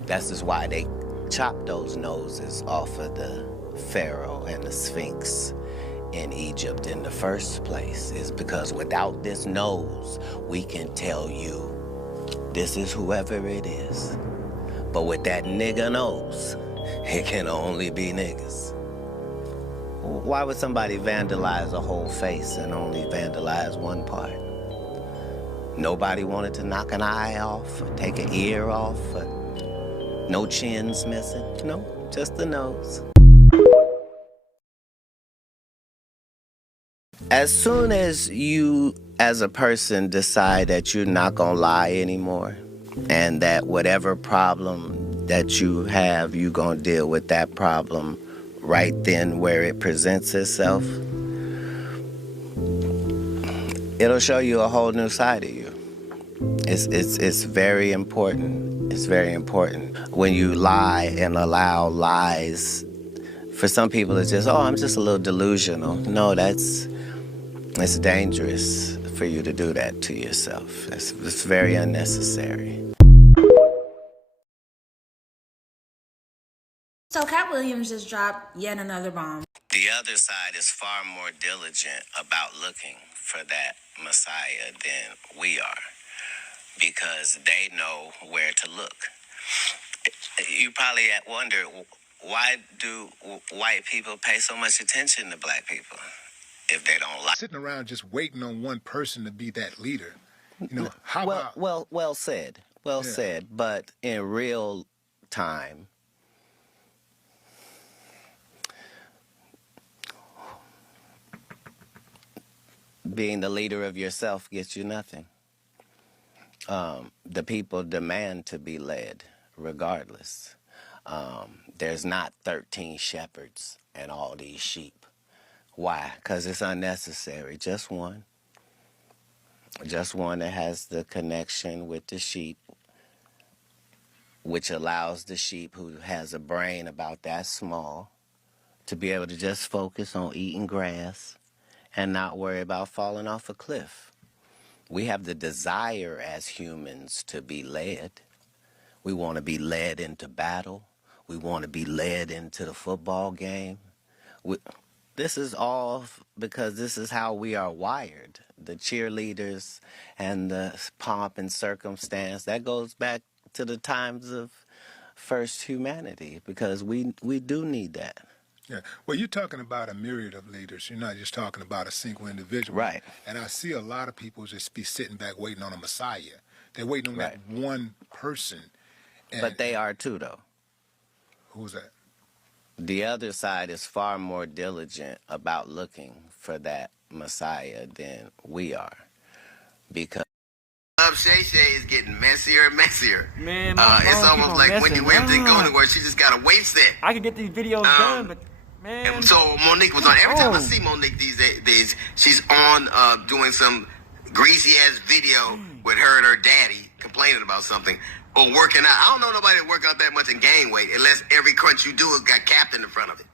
that's just why they chopped those noses off of the Pharaoh and the Sphinx in Egypt in the first place, is because without this nose, we can tell you this is whoever it is. But with that nigga nose, it can only be niggas. Why would somebody vandalize a whole face and only vandalize one part? Nobody wanted to knock an eye off or take an ear off or no chins missing. No, just the nose. As soon as you, as a person, decide that you're not gonna lie anymore, and that whatever problem that you have, you're gonna deal with that problem right then where it presents itself, it'll show you a whole new side of you. It's very important. It's very important. When you lie and allow lies, for some people it's just, oh, I'm just a little delusional. No, it's dangerous for you to do that to yourself. It's very unnecessary. So Katt Williams just dropped yet another bomb. The other side is far more diligent about looking for that Messiah than we are, because they know where to look. You probably wonder, why do white people pay so much attention to black people if they don't like? Sitting around just waiting on one person to be that leader. You know, how well, about... well said. Well said. But in real time, being the leader of yourself gets you nothing. The people demand to be led regardless. There's not 13 shepherds and all these sheep. Why? Because it's unnecessary. Just one. Just one that has the connection with the sheep, which allows the sheep who has a brain about that small to be able to just focus on eating grass and not worry about falling off a cliff. We have the desire as humans to be led. We want to be led into battle. We want to be led into the football game. This is all because this is how we are wired. The cheerleaders and the pomp and circumstance, that goes back to the times of first humanity, because we do need that. Yeah. Well, you're talking about a myriad of leaders. You're not just talking about a single individual. Right. And I see a lot of people just be sitting back waiting on a Messiah. They're waiting on that one person. But they are too, though. Who's that? The other side is far more diligent about looking for that Messiah than we are. Because Shayshay is getting messier and messier. Man, it's almost like Wendy Williams didn't go anywhere. She just got a weight set. I could get these videos done, but man. And so Monique was on. Every time I see Monique these days, she's on doing some greasy ass video with her and her daddy complaining about something or working out. I don't know nobody that work out that much and gain weight unless every crunch you do has got Captain in front of it.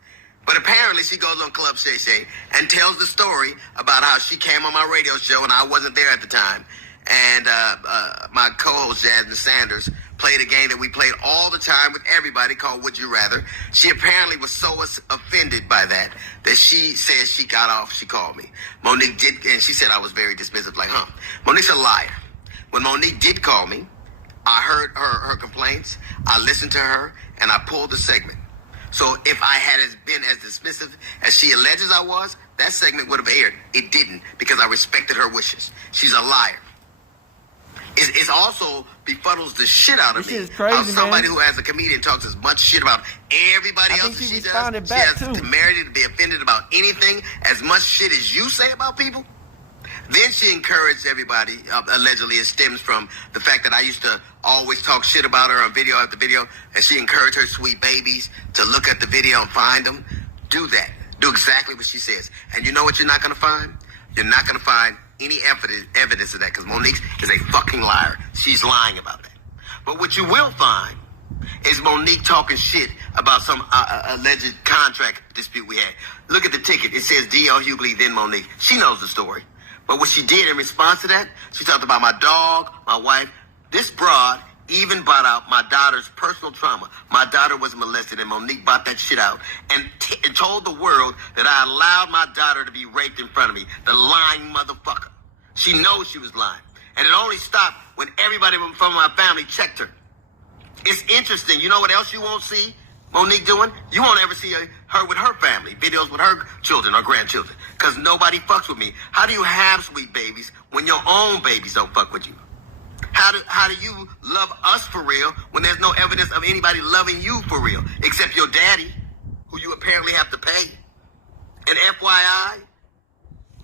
But apparently she goes on Club Shayshay and tells the story about how she came on my radio show and I wasn't there at the time. And my co-host Jasmine Sanders played a game that we played all the time with everybody called Would You Rather. She apparently was so offended by that she said she got off. She called me. Monique did, and she said I was very dismissive, like, Monique's a liar. When Monique did call me, I heard her complaints, I listened to her, and I pulled the segment. So if I had been as dismissive as she alleges I was, that segment would have aired. It didn't, because I respected her wishes. She's a liar. It's also befuddles the shit out of This me. shit is crazy, How somebody man. who has a comedian talks as much shit about everybody I else think as she she does. responded She back, has too. the temerity to be offended about anything as much shit as you say about people. Then she encouraged everybody, allegedly it stems from the fact that I used to always talk shit about her on video after video, and she encouraged her sweet babies to look at the video and find them. Do that. Do exactly what she says. And you know what you're not going to find? You're not going to find any evidence of that, because Monique is a fucking liar. She's lying about that. But what you will find is Monique talking shit about some alleged contract dispute we had. Look at the ticket. It says D.L. Hughley, then Monique. She knows the story. But what she did in response to that, she talked about my dog, my wife. This broad even brought out my daughter's personal trauma. My daughter was molested, and Monique brought that shit out and told the world that I allowed my daughter to be raped in front of me. The lying motherfucker. She knows she was lying. And it only stopped when everybody from my family checked her. It's interesting. You know what else you won't see Monique doing? You won't ever see her with her family, videos with her children or grandchildren, because nobody fucks with me. How do you have sweet babies when your own babies don't fuck with you? How do you love us for real when there's no evidence of anybody loving you for real, except your daddy, who you apparently have to pay? And FYI,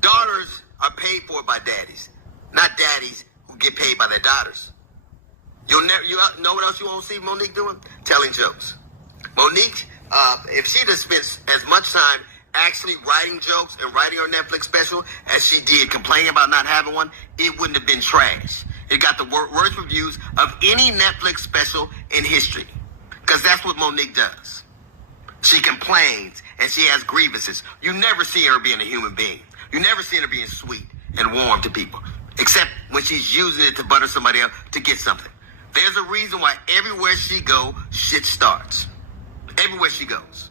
daughters are paid for by daddies, not daddies who get paid by their daughters. You know what else you won't see Monique doing? Telling jokes. Monique, if she'd have spent as much time actually writing jokes and writing her Netflix special as she did complaining about not having one, it wouldn't have been trash. It got the worst reviews of any Netflix special in history, because that's what Monique does. She complains and she has grievances. You never see her being a human being. You never see her being sweet and warm to people, except when she's using it to butter somebody up to get something. There's a reason why everywhere she goes, shit starts. Everywhere she goes.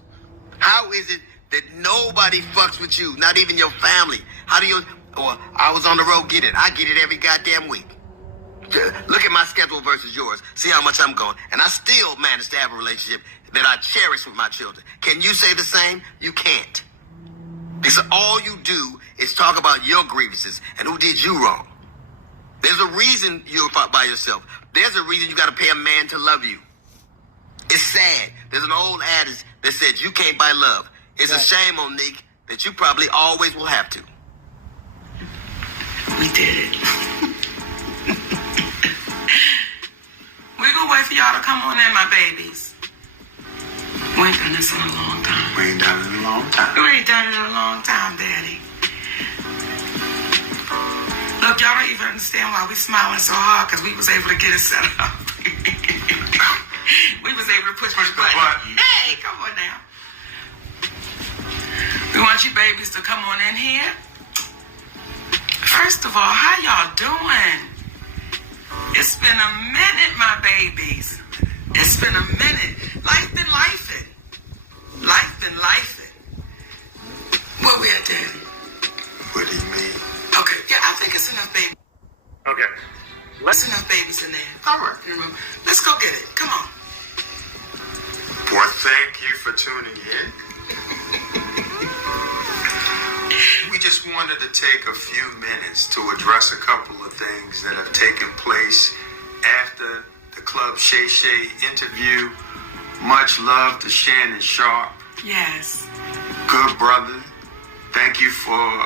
How is it that nobody fucks with you, not even your family? How do you, or I was on the road, get it. I get it every goddamn week. Look at my schedule versus yours. See how much I'm going. And I still manage to have a relationship that I cherish with my children. Can you say the same? You can't. Because all you do is talk about your grievances and who did you wrong. There's a reason you're by yourself. There's a reason you got to pay a man to love you. It's sad. There's an old adage that says you can't buy love. It's a shame, Monique, that you probably always will have to. We did it. We're gonna wait for y'all to come on in, my babies. We ain't done this in a long time. We ain't done it in a long time. We ain't done it in a long time, Daddy. Look, y'all don't even understand why we smiling so hard, because we was able to get it set up. We was able to push the button. Hey, come on now. We want you babies to come on in here. First of all, how y'all doing? It's been a minute, my babies. It's been a minute. Life been lifing. Life been lifing. Where we at, Daddy? What do you mean? Okay, yeah, I think it's enough babies. Okay. There's enough babies in there. All right. Let's go get it. Come on. Well, thank you for tuning in. We just wanted to take a few minutes to address a couple of things that have taken place after the Club Shayshay interview. Much love to Shannon Sharpe. Yes. Good brother. Thank you for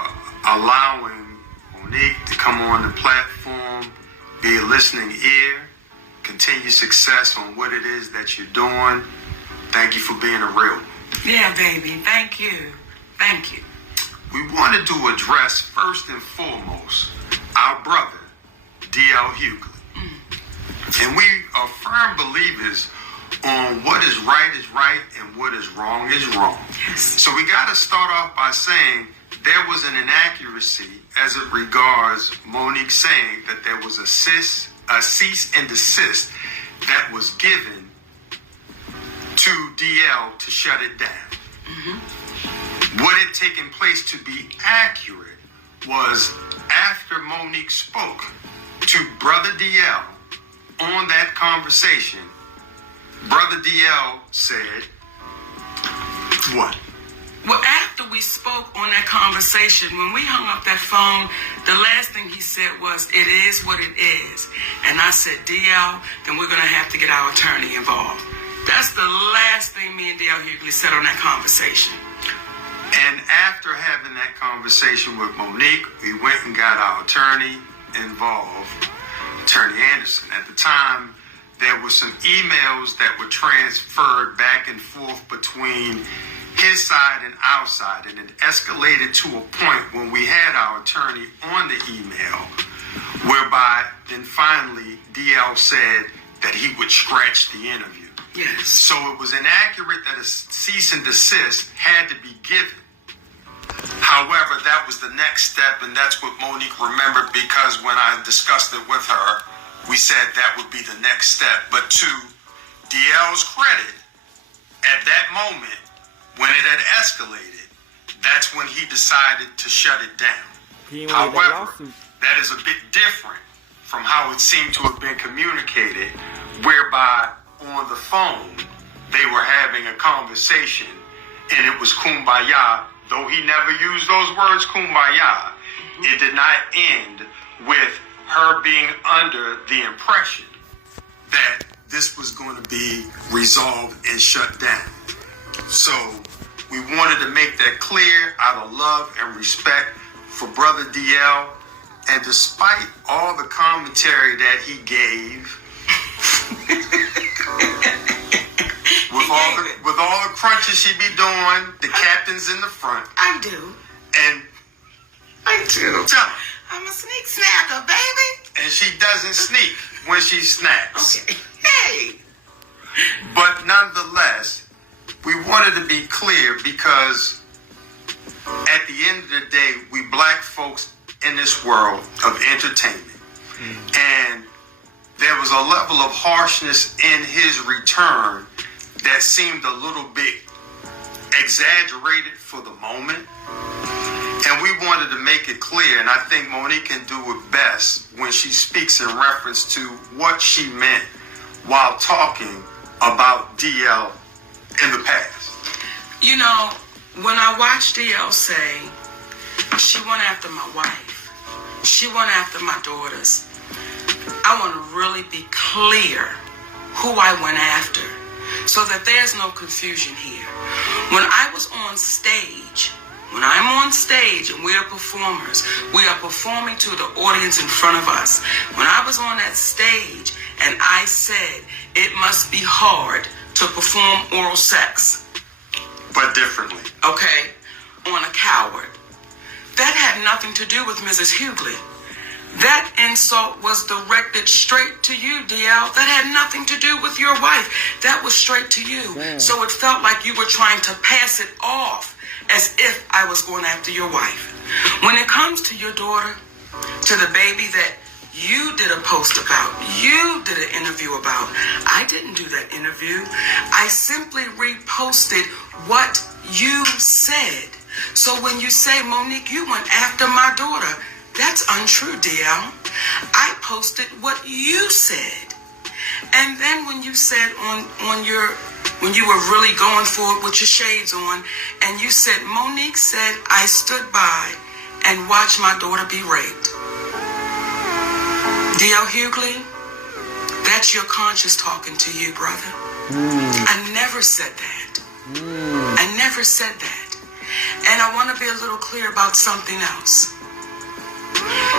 allowing Monique to come on the platform, be a listening ear, continue success on what it is that you're doing. Thank you for being a real one. Yeah, baby. Thank you. Thank you. We wanted to address first and foremost our brother, D.L. Hughley. And we are firm believers on what is right and what is wrong. Yes. So we got to start off by saying there was an inaccuracy as it regards Monique saying that there was a cease and desist that was given to DL to shut it down. Mm-hmm. What had taken place, to be accurate, was after Monique spoke to Brother DL on that conversation, Brother DL said, what? Well, after we we spoke on that conversation, when we hung up that phone, the last thing he said was, "It is what it is." And I said, DL, then we're going to have to get our attorney involved. That's the last thing me and DL Hughley said on that conversation. And after having that conversation with Monique, we went and got our attorney involved, Attorney Anderson. At the time, there were some emails that were transferred back and forth between his side and our side, and it escalated to a point when we had our attorney on the email, whereby then finally DL said that he would scratch the interview. Yes. So it was inaccurate that a cease and desist had to be given. However, that was the next step, and that's what Monique remembered, because when I discussed it with her, we said that would be the next step. But to DL's credit, at that moment, when it had escalated, that's when he decided to shut it down. However, that is a bit different from how it seemed to have been communicated, whereby on the phone, they were having a conversation, and it was kumbaya. Though he never used those words, kumbaya, it did not end with her being under the impression that this was going to be resolved and shut down. So we wanted to make that clear out of love and respect for Brother DL. And despite all the commentary that he gave, with all the crunches she be doing, the captain's in the front. I do. And I do. tell her. I'm a sneak snacker, baby. And she doesn't sneak when she snacks. Okay. Hey. But nonetheless, we wanted to be clear, because at the end of the day, we black folks in this world of entertainment. And there was a level of harshness in his return that seemed a little bit exaggerated for the moment. And we wanted to make it clear, and I think Monique can do it best when she speaks in reference to what she meant while talking about DL in the past. You know, when I watched DL say, she went after my wife, she went after my daughters, I want to really be clear who I went after, so that there's no confusion here. When I was on stage, when I'm on stage and we are performers, we are performing to the audience in front of us. When I was on that stage and I said it must be hard to perform oral sex, But differently. okay, on a coward, that had nothing to do with Mrs. Hughley. That insult was directed straight to you, DL. That had nothing to do with your wife. That was straight to you. Damn. So it felt like you were trying to pass it off as if I was going after your wife. When it comes to your daughter, to the baby that you did a post about, you did an interview about, I didn't do that interview. I simply reposted what you said. So when you say, Monique, you went after my daughter, that's untrue, DL. I posted what you said. And then when you said when you were really going for it with your shades on, and you said, Monique said, I stood by and watched my daughter be raped. DL Hughley, that's your conscience talking to you, brother. I never said that. I never said that. And I want to be a little clear about something else.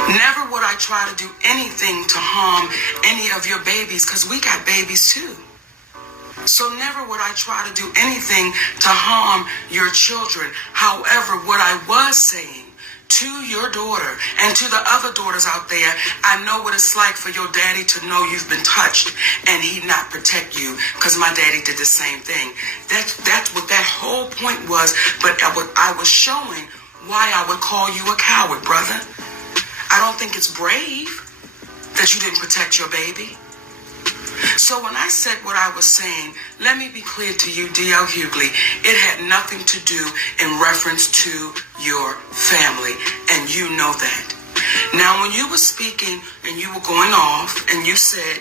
Never would I try to do anything to harm any of your babies, because we got babies too. So never would I try to do anything to harm your children. However, what I was saying to your daughter and to the other daughters out there, I know what it's like for your daddy to know you've been touched and he not protect you, because my daddy did the same thing. That's what that whole point was. But I was showing why I would call you a coward, brother. I don't think it's brave that you didn't protect your baby. So when I said what I was saying, let me be clear to you, DL Hughley, it had nothing to do in reference to your family, and you know that. Now, when you were speaking and you were going off and you said,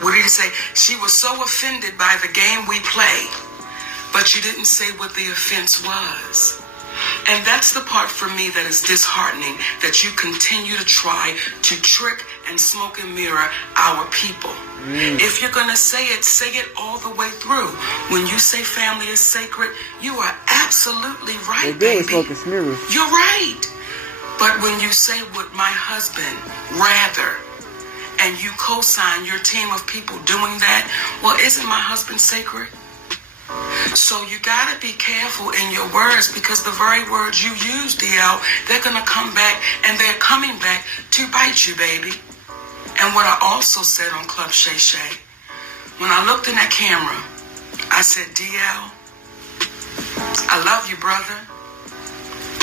what did you say? She was so offended by the game we play. But but you didn't say what the offense was. And that's the part for me that is disheartening, that you continue to try to trick and smoke and mirror our people. If you're going to say it all the way through. When you say family is sacred, you are absolutely right, baby. You're right. But when you say what my husband rather, and you co-sign your team of people doing that, well, isn't my husband sacred? So you gotta be careful in your words, because the very words you use, DL, they're gonna come back, and they're coming back to bite you, baby. And what I also said on Club Shayshay, when I looked in that camera, I said, DL, I love you, brother.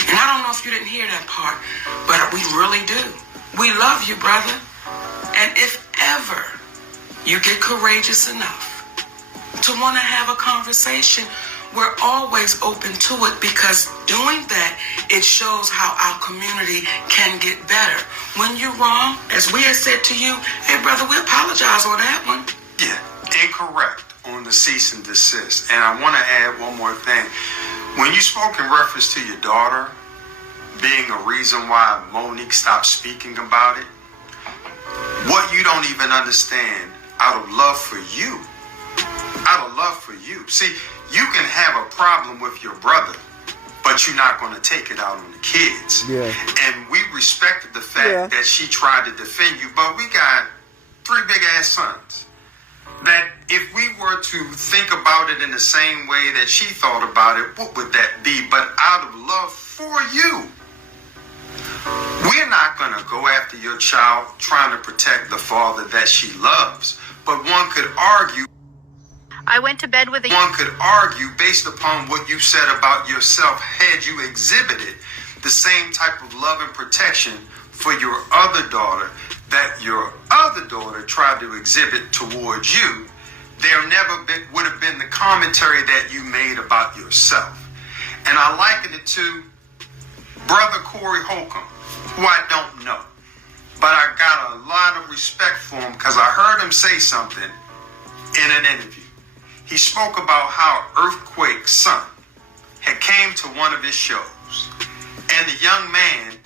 And I don't know if you didn't hear that part, but we really do. We love you, brother. And if ever you get courageous enough to want to have a conversation, we're always open to it, because doing that, it shows how our community can get better. When you're wrong, as we have said to you, hey brother, we apologize on that one. Yeah, incorrect on the cease and desist. And I want to add one more thing. When you spoke in reference to your daughter being a reason why Monique stopped speaking about it, what you don't even understand, out of love for you, see, you can have a problem with your brother, but you're not going to take it out on the kids. Yeah. And we respected the fact that she tried to defend you, but we got 3 big ass sons. That if we were to think about it in the same way that she thought about it, what would that be? But out of love for you, we're not going to go after your child trying to protect the father that she loves. But one could argue, one could argue based upon what you said about yourself, had you exhibited the same type of love and protection for your other daughter that your other daughter tried to exhibit towards you, there would have been the commentary that you made about yourself. And I liken it to Brother Corey Holcomb, who I don't know, but I got a lot of respect for him because I heard him say something in an interview. He spoke about how Earthquake's son had came to one of his shows, and the young man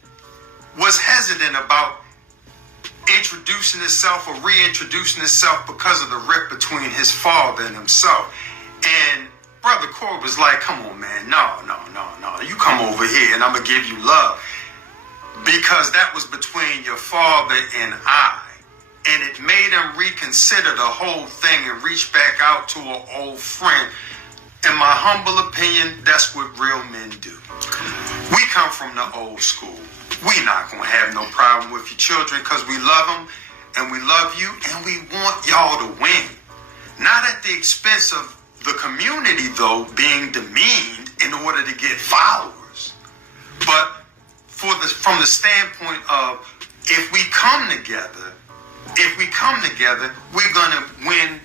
was hesitant about introducing himself or reintroducing himself because of the rift between his father and himself. And Brother Corey was like, come on, man, no. You come over here and I'm going to give you love. Because that was between your father and I. And it made him reconsider the whole thing and reach back out to an old friend. In my humble opinion, that's what real men do. We come from the old school. We're not going to have no problem with your children because we love them and we love you and we want y'all to win. Not at the expense of the community, though, being demeaned in order to get followers. But from the standpoint of if we come together, we're going to win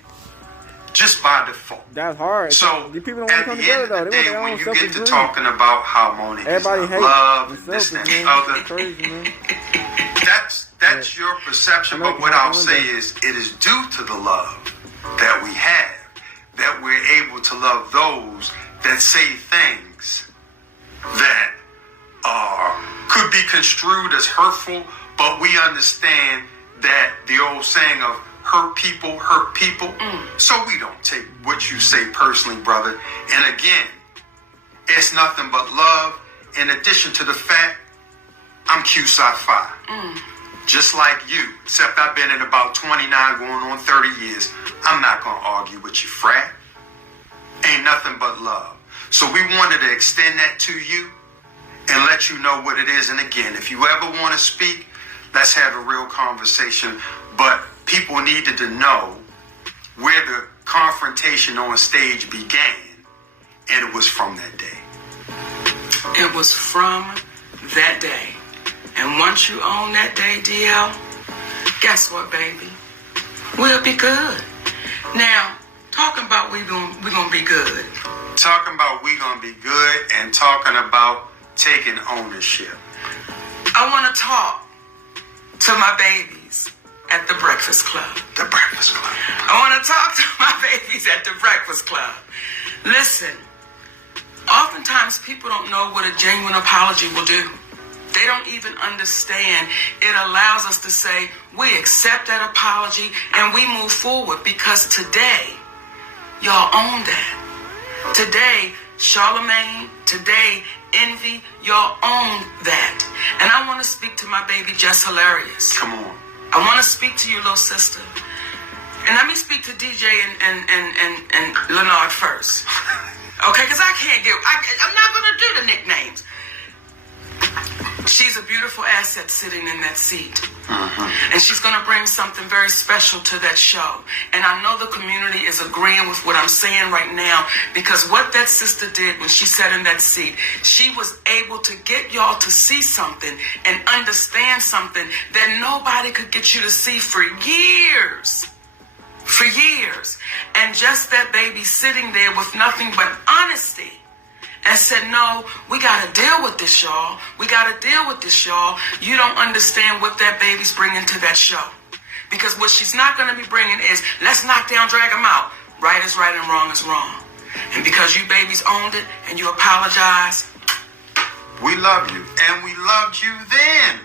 just by default. That's hard. So the people don't want to come together, though. They when you get to talking about how Monique is not love and this and the other, crazy, that's your perception. But what I'll say is it is due to the love that we have that we're able to love those that say things that could be construed as hurtful, but we understand that the old saying of hurt people. So we don't take what you say personally, brother. And again, it's nothing but love. In addition to the fact, I'm Q-Sci-Fi. Just like you, except I've been in about 29 going on 30 years. I'm not going to argue with you, frat. Ain't nothing but love. So we wanted to extend that to you and let you know what it is. And again, if you ever want to speak, let's have a real conversation. But people needed to know where the confrontation on stage began, and it was from that day. It was from that day. And once you own that day, DL, guess what, baby? We'll be good. Now, talking about we gonna be good. Talking about we gonna be good and talking about taking ownership. I want to talk to my babies at the Breakfast Club. The Breakfast Club. I want to talk to my babies at the Breakfast Club. Listen, Oftentimes, people don't know what a genuine apology will do. They don't even understand. It allows us to say, we accept that apology and we move forward, because today, y'all own that. Today, Charlemagne, today, Envy, y'all own that. And I want to speak to my baby, Just Hilarious. Come on. I want to speak to you, little sister. And let me speak to DJ and Leonard first. Okay, because I'm not going to do the nicknames. She's a beautiful asset sitting in that seat. And she's going to bring something very special to that show. And I know the community is agreeing with what I'm saying right now, because what that sister did when she sat in that seat, she was able to get y'all to see something and understand something that nobody could get you to see for years. For years. And just that baby sitting there with nothing but honesty, and said, no, we got to deal with this, y'all. We got to deal with this, y'all. You don't understand what that baby's bringing to that show. Because what she's not going to be bringing is, let's knock down, drag them out. Right is right and wrong is wrong. And because you babies owned it and you apologize. We love you. And we loved you then.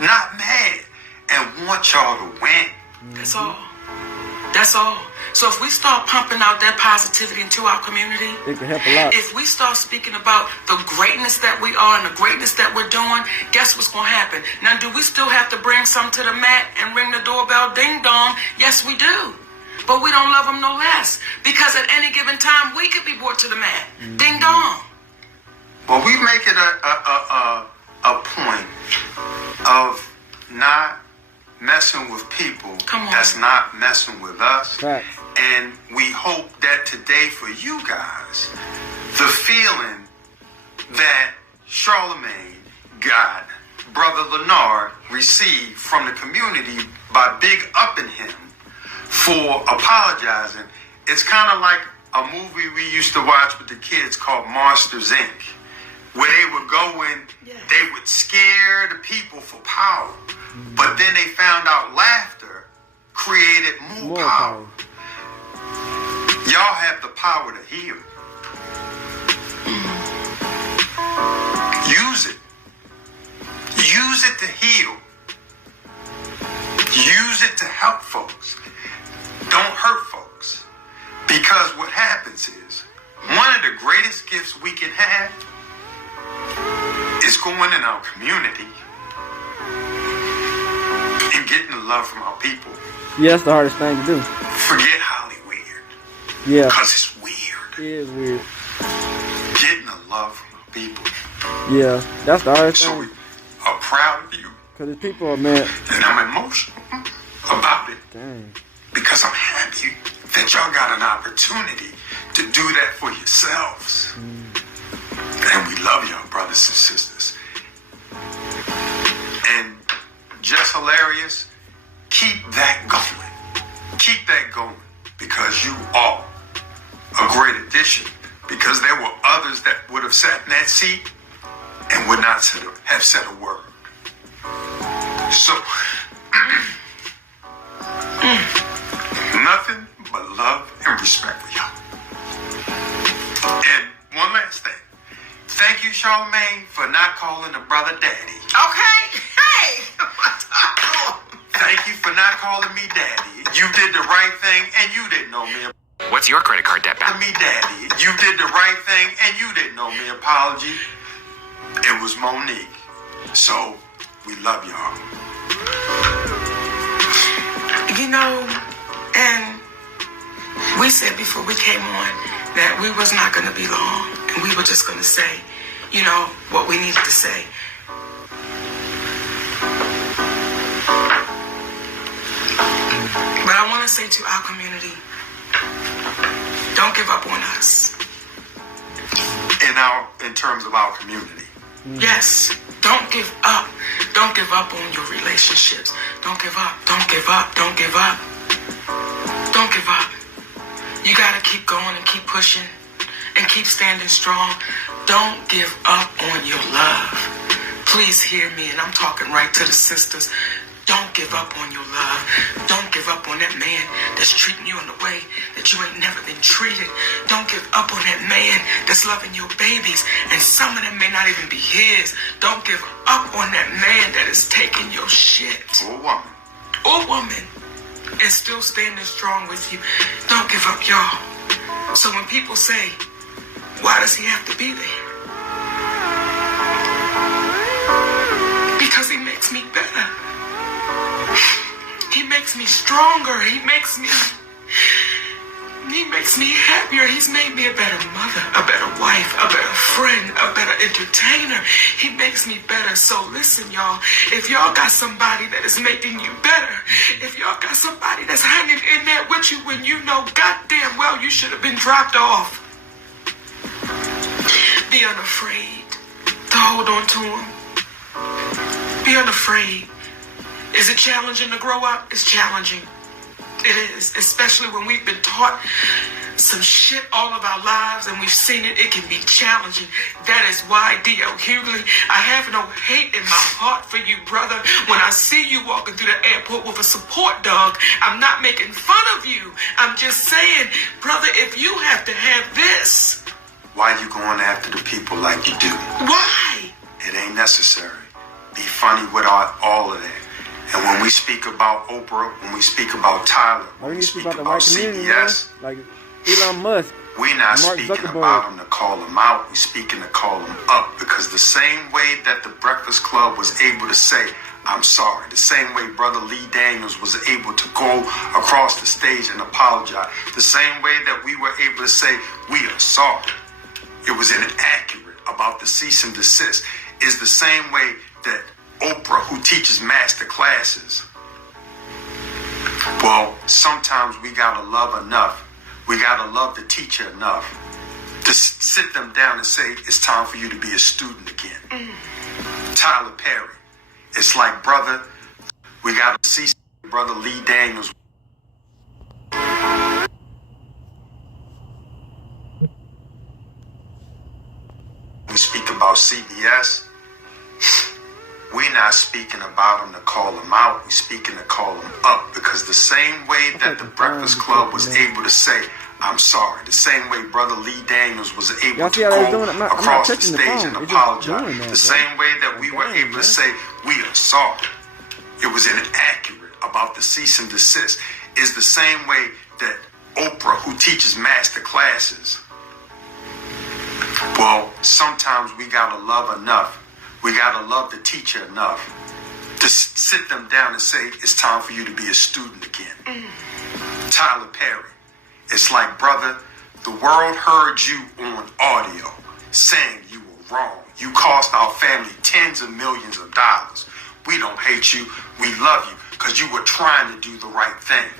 Not mad. And want y'all to win. That's all. That's all. So if we start pumping out that positivity into our community, it can help a lot. If we start speaking about the greatness that we are and the greatness that we're doing, guess what's going to happen? Now, do we still have to bring some to the mat and ring the doorbell ding dong? Yes, we do. But we don't love them no less. Because at any given time, we could be brought to the mat. Ding dong. Well, we make it a point of not messing with people that's not messing with us. Right. And we hope that today for you guys, the feeling that Charlemagne got, Brother Leonard received from the community by big upping him for apologizing. It's kind of like a movie we used to watch with the kids called Monsters, Inc., where they would go in, they would scare the people for power. But then they found out laughter created more power. Y'all have the power to heal. Use it. Use it to heal. Use it to help folks. Don't hurt folks. Because what happens is, one of the greatest gifts we can have is going in our community and getting the love from our people. Yeah, that's the hardest thing to do. Forget Hollywood. Yeah. Because it's weird. It is weird. Getting the love from our people. Yeah, that's the hardest thing. So we are proud of you. Because the people are mad. And I'm emotional about it. Dang. Because I'm happy that y'all got an opportunity to do that for yourselves. And we love y'all, brothers and sisters. And Just Hilarious, keep that going. Keep that going. Because you are a great addition. Because there were others that would have sat in that seat and would not have said a word. So, nothing but love and respect for y'all. And one last thing. Thank you, Charlemagne, for not calling a brother daddy. Okay. Hey. Thank you for not calling me daddy. You did the right thing and you didn't know me. What's your credit card debt balance? Me daddy. You did the right thing and you didn't know me. Apology. It was Monique. So, we love y'all. You know, and we said before we came on that we was not going to be long. And we were just going to say, you know, what we needed to say. But I want to say to our community, don't give up on us. In terms of our community. Yes, don't give up. Don't give up on your relationships. Don't give up. Don't give up. Don't give up. Don't give up. You got to keep going and keep pushing and keep standing strong. Don't give up on your love. Please hear me, and I'm talking right to the sisters. Don't give up on your love. Don't give up on that man that's treating you in a way that you ain't never been treated. Don't give up on that man that's loving your babies, and some of them may not even be his. Don't give up on that man that is taking your shit. Or woman. Or woman. And still standing strong with you. Don't give up, y'all. So when people say, why does he have to be there? Because he makes me better. He makes me stronger. He makes me happier. He's made me a better mother, a better wife, a better friend, a better entertainer. He makes me better. So listen, y'all, if y'all got somebody that is making you better, if y'all got somebody that's hanging in there with you when you know goddamn well you should have been dropped off, be unafraid to hold on to him. Be unafraid. Is it challenging to grow up? It's challenging. It is, especially when we've been taught some shit all of our lives and we've seen it. It can be challenging. That is why, D.L. Hughley, I have no hate in my heart for you, brother. When I see you walking through the airport with a support dog, I'm not making fun of you. I'm just saying, brother, if you have to have this. Why you going after the people like you do? Why? It ain't necessary. Be funny without all of that. And when we speak about Oprah, when we speak about Tyler, when we speak about CBS, like Elon Musk, we're not Mark speaking Zuckerberg. about them to call them out. We're speaking to call them up. Because the same way that the Breakfast Club was able to say, I'm sorry, the same way Brother Lee Daniels was able to go across the stage and apologize, the same way that we were able to say, we are sorry, it was inaccurate about the cease and desist, is the same way that Oprah, who teaches master classes, well, sometimes we gotta love enough. We gotta love the teacher enough to sit them down and say, it's time for you to be a student again. Tyler Perry, it's like, brother, we gotta see Brother Lee Daniels. We speak about CBS. We're not speaking about them to call them out. We're speaking to call them up, because the same way that the Breakfast Club was able to say, I'm sorry, the same way Brother Lee Daniels was able to go across the stage and apologize, the same way that we were able to say, we are sorry, it was inaccurate about the cease and desist, is the same way that Oprah, who teaches master classes, well, sometimes we gotta love enough. We gotta love the teacher enough to sit them down and say, it's time for you to be a student again. Tyler Perry, it's like, brother, the world heard you on audio saying you were wrong. You cost our family tens of millions of dollars. We don't hate you. We love you because you were trying to do the right thing.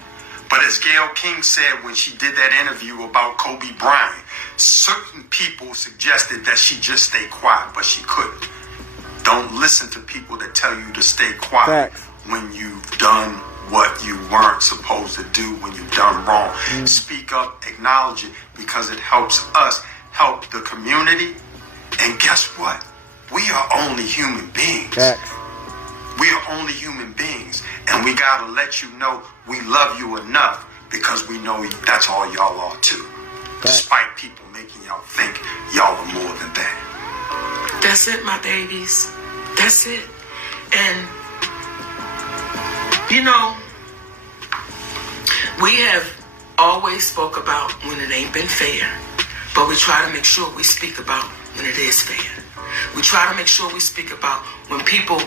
But as Gayle King said when she did that interview about Kobe Bryant, certain people suggested that she just stay quiet, but she couldn't. Don't listen to people that tell you to stay quiet when you've done what you weren't supposed to do, when you've done wrong. Speak up, acknowledge it, because it helps us help the community. And guess what? We are only human beings. We are only human beings. And we got to let you know we love you enough, because we know that's all y'all are too. Despite people making y'all think y'all are more than that. That's it, my babies. That's it. And, you know, we have always spoke about when it ain't been fair, but we try to make sure we speak about when it is fair. We try to make sure we speak about when people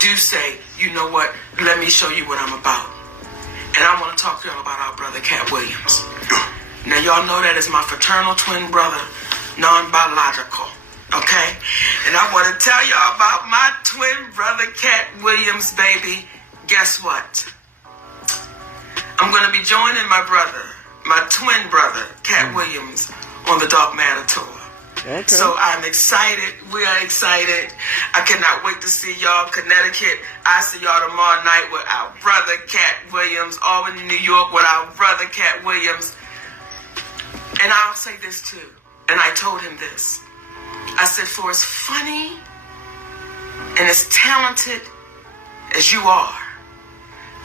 do say, you know what, let me show you what I'm about. And I want to talk to y'all about our brother, Katt Williams. Now, y'all know that is my fraternal twin brother, non-biological. Okay? And I want to tell y'all about my twin brother, Katt Williams, baby. Guess what? I'm going to be joining my brother, my twin brother, Katt Williams, on the Dark Matter Tour. Okay. So I'm excited. We are excited. I cannot wait to see y'all. Connecticut. I see y'all tomorrow night with our brother, Katt Williams. Albany, New York, with our brother, Katt Williams. And I'll say this too. And I told him this. I said, for as funny and as talented as you are,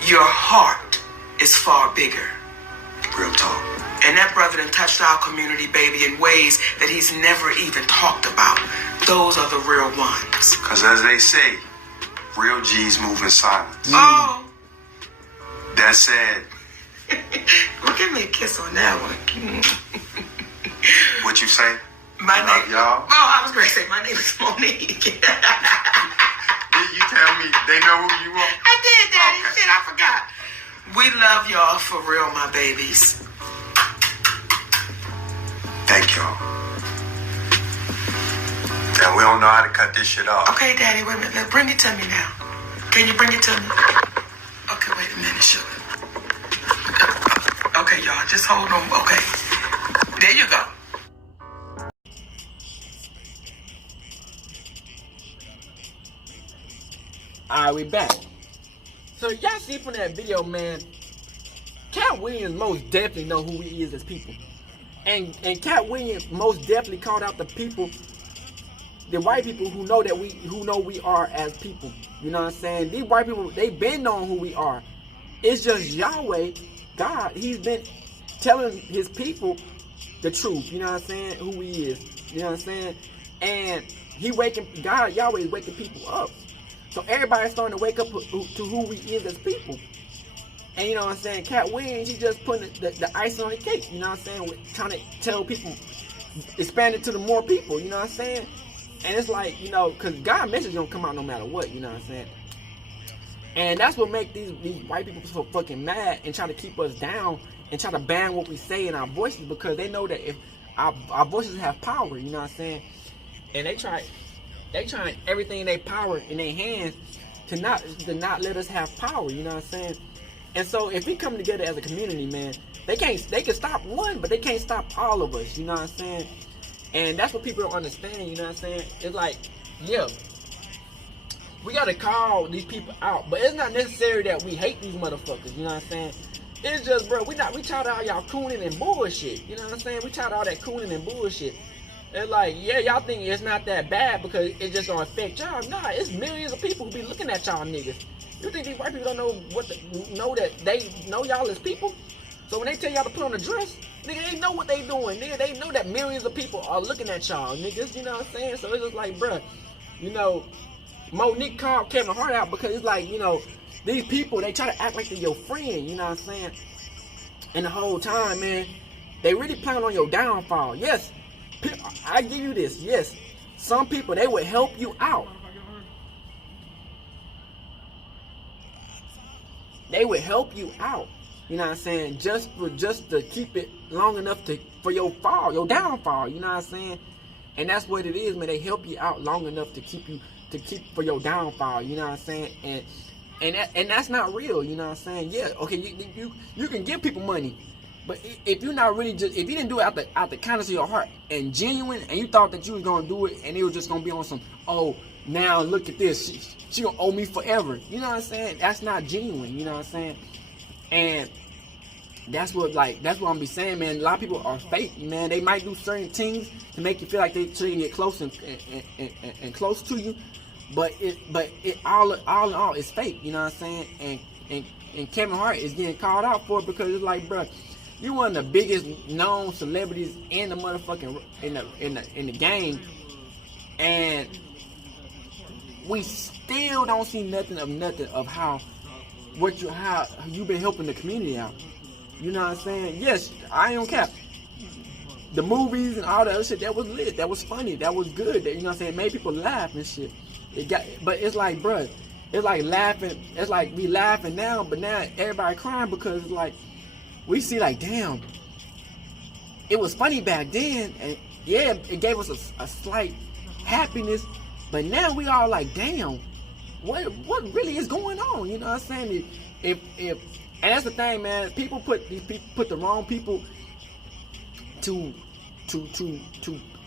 your heart is far bigger. Real talk. And that brother done touched our community, baby, in ways that he's never even talked about. Those are the real ones. Because as they say, real G's move in silence. Oh. That said. Well, give me a kiss on that one. What you say? My name, y'all? Oh, I was going to say my name is Monique. You tell me they know who you are? I did, Daddy. Okay. Shit, I forgot. We love y'all for real, my babies. Thank y'all. And we don't know how to cut this shit off. Okay, Daddy, wait a minute. Bring it to me now. Can you bring it to me? Okay, wait a minute, sugar. Okay, y'all, just hold on. Okay. There you go. Alright, we back. So y'all see from that video, man, Katt Williams most definitely know who he is as people. And Katt Williams most definitely called out the people, the white people who know we are as people. You know what I'm saying? These white people, they been knowing who we are. It's just Yahweh, God, he's been telling his people the truth. You know what I'm saying? Who he is. You know what I'm saying? And Yahweh is waking people up. So everybody's starting to wake up to who we is as people. And you know what I'm saying? Katt Williams, he just putting the icing on the cake. You know what I'm saying? We're trying to tell people, expand it to the more people. You know what I'm saying? And it's like, you know, because God's message don't come out no matter what. You know what I'm saying? And that's what make these white people so fucking mad and try to keep us down and try to ban what we say in our voices, because they know that if our voices have power, you know what I'm saying? And they try everything in their power in their hands to not let us have power, you know what I'm saying? And so if we come together as a community, man, they can stop one, but they can't stop all of us, you know what I'm saying? And that's what people don't understand, you know what I'm saying? It's like, yeah, we gotta call these people out, but it's not necessary that we hate these motherfuckers, you know what I'm saying? It's just, bro, we tired of all y'all cooning and bullshit, you know what I'm saying? We tired of all that cooning and bullshit. It's like, yeah, y'all think it's not that bad because it just don't affect y'all. Nah, it's millions of people who be looking at y'all niggas. You think these white people don't know know that they know y'all as people? So when they tell y'all to put on a dress, nigga, they know what they doing. Nigga, they know that millions of people are looking at y'all, niggas. You know what I'm saying? So it's just like, bruh, you know, Monique called Kevin Hart out because it's like, you know, these people, they try to act like they're your friend, you know what I'm saying? And the whole time, man, they really plan on your downfall. Yes, I give you this. Yes, some people, they would help you out. They would help you out. You know what I'm saying? Just to keep it long enough for your fall, your downfall. You know what I'm saying? And that's what it is, man. They help you out long enough to keep for your downfall. You know what I'm saying? And that's not real. You know what I'm saying? Yeah, okay, you can give people money. But if you're not really if you didn't do it out the kindness of your heart and genuine, and you thought that you was gonna do it, and it was just gonna be on some, oh, now look at this, she gonna owe me forever. You know what I'm saying? That's not genuine. You know what I'm saying? And that's what I'm be saying, man. A lot of people are fake, man. They might do certain things to make you feel like they can get close and close to you, but it all in all it's fake. You know what I'm saying? And Kevin Hart is getting called out for it because it's like, bro, you one of the biggest known celebrities in the motherfucking in the game, and we still don't see nothing of how you've been helping the community out. You know what I'm saying? Yes, I ain't on cap. The movies and all that other shit, that was lit, that was funny, that was good. That, you know what I'm saying? It made people laugh and shit. But it's like, bruh, it's like laughing. It's like we laughing now, but now everybody crying because it's like we see like, damn, it was funny back then, and yeah, it gave us a slight happiness, but now we all like, damn, what really is going on? You know what I'm saying? If and that's the thing, man. People put the wrong people to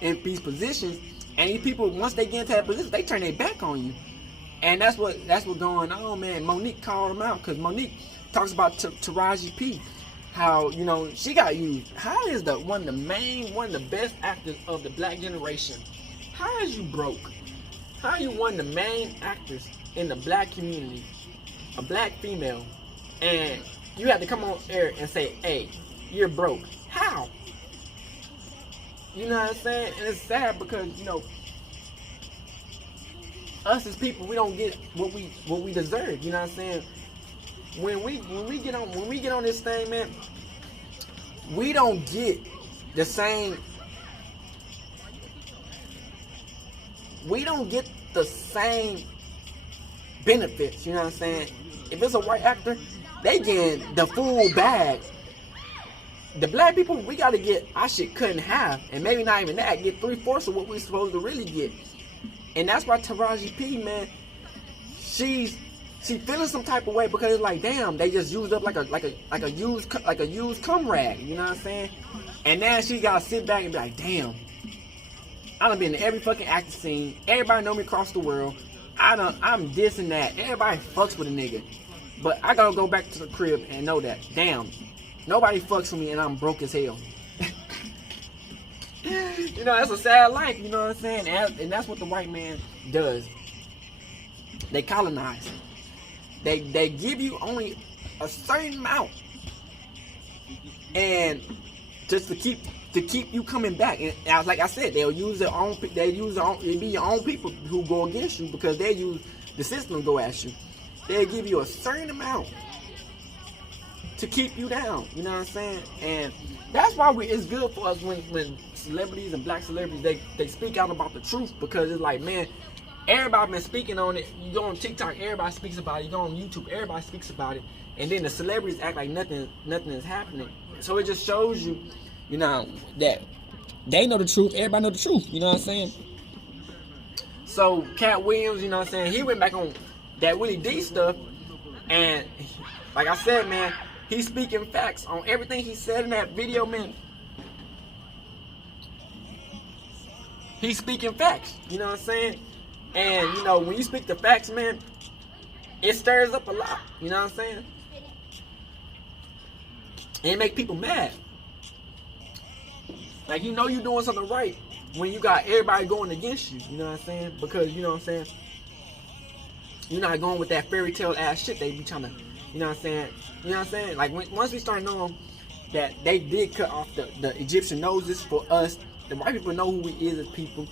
in these positions, and these people, once they get into that position, they turn their back on you. And that's what's going on, man. Monique called him out because Monique talks about Taraji P, how, you know, she got used. How is one of the best actors of the black generation? How is you broke? How are you one of the main actors in the black community, a black female, and you have to come on air and say, hey, you're broke. How? You know what I'm saying? And it's sad because, you know, us as people, we don't get what we deserve. You know what I'm saying? When we get on this thing, man, we don't get the same. We don't get the same benefits. You know what I'm saying? If it's a white actor, they get the full bag. The black people, we gotta get our shit cut in half, and maybe not even that. Get 3/4 of what we're supposed to really get. And that's why Taraji P, man, she feeling some type of way because it's like, damn, they just used up like a used cum rag, you know what I'm saying? And now she gotta sit back and be like, damn, I done been in every fucking acting scene. Everybody know me across the world. I'm this and that. Everybody fucks with a nigga, but I gotta go back to the crib and know that, damn, nobody fucks with me and I'm broke as hell. You know, that's a sad life, you know what I'm saying? And that's what the white man does. They colonize. They give you only a certain amount, and just to keep you coming back. And like I said, they'll use their own. It'll be your own people who go against you because they use the system to go at you. They'll give you a certain amount to keep you down. You know what I'm saying? And that's why it's good for us when celebrities and black celebrities they speak out about the truth, because it's like, man, everybody been speaking on it. You go on TikTok, everybody speaks about it. You go on YouTube, everybody speaks about it. And then the celebrities act like nothing is happening. So it just shows you, you know, that they know the truth. Everybody know the truth. You know what I'm saying? So Katt Williams, you know what I'm saying, he went back on that Willie D stuff, and like I said, man, he's speaking facts on everything he said in that video, man. He's speaking facts. You know what I'm saying? And, you know, when you speak the facts, man, it stirs up a lot. You know what I'm saying? And it make people mad. Like, you know you're doing something right when you got everybody going against you. You know what I'm saying? Because, you know what I'm saying, you're not going with that fairy tale ass shit they be trying to, you know what I'm saying? You know what I'm saying? Like, once we start knowing that they did cut off the Egyptian noses for us, the white people know who we is as people.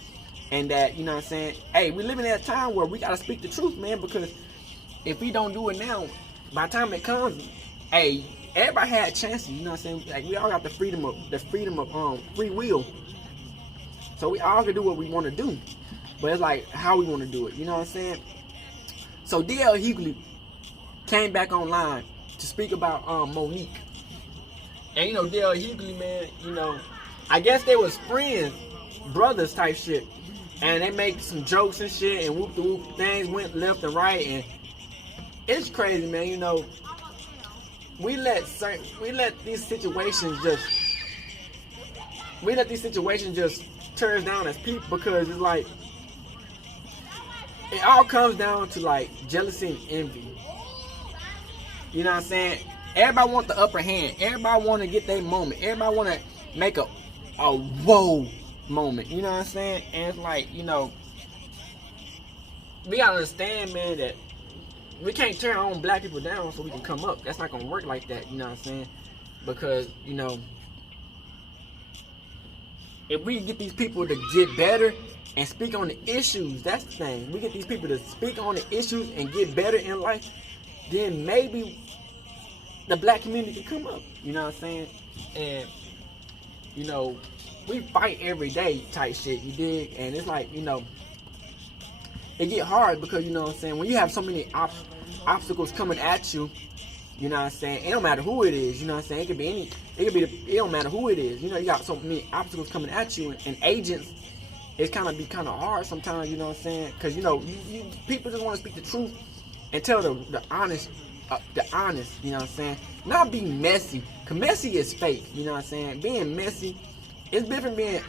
And that, you know what I'm saying, hey, we live in that time where we gotta speak the truth, man, because if we don't do it now, by the time it comes, hey, everybody had chances, you know what I'm saying? Like, we all got the freedom of free will. So we all can do what we want to do. But it's like how we want to do it, you know what I'm saying? So D.L. Hughley came back online to speak about Monique. And you know, D.L. Hughley, man, you know, I guess they was friends, brothers type shit. And they make some jokes and shit, and whoop-de-whoop, things went left and right, and it's crazy, man. You know, we let these situations just tear us down as people, because it's like, it all comes down to like jealousy and envy. You know what I'm saying? Everybody want the upper hand. Everybody want to get their moment. Everybody want to make a whoa moment, you know what I'm saying? And it's like, you know, we gotta understand, man, that we can't tear our own black people down so we can come up. That's not gonna work like that, you know what I'm saying? Because, you know, if we get these people to get better and speak on the issues, that's the thing. We get these people to speak on the issues and get better in life, then maybe the black community can come up, you know what I'm saying? And, you know, we fight every day type shit, you dig? And it's like, you know, it get hard because, you know what I'm saying, when you have so many obstacles coming at you, you know what I'm saying, it don't matter who it is, you know what I'm saying, it don't matter who it is, you know, you got so many obstacles coming at you, and agents, it's kind of hard sometimes, you know what I'm saying, because, you know, people just want to speak the truth and tell the honest, you know what I'm saying, not be messy, because messy is fake, you know what I'm saying, being messy, it's different being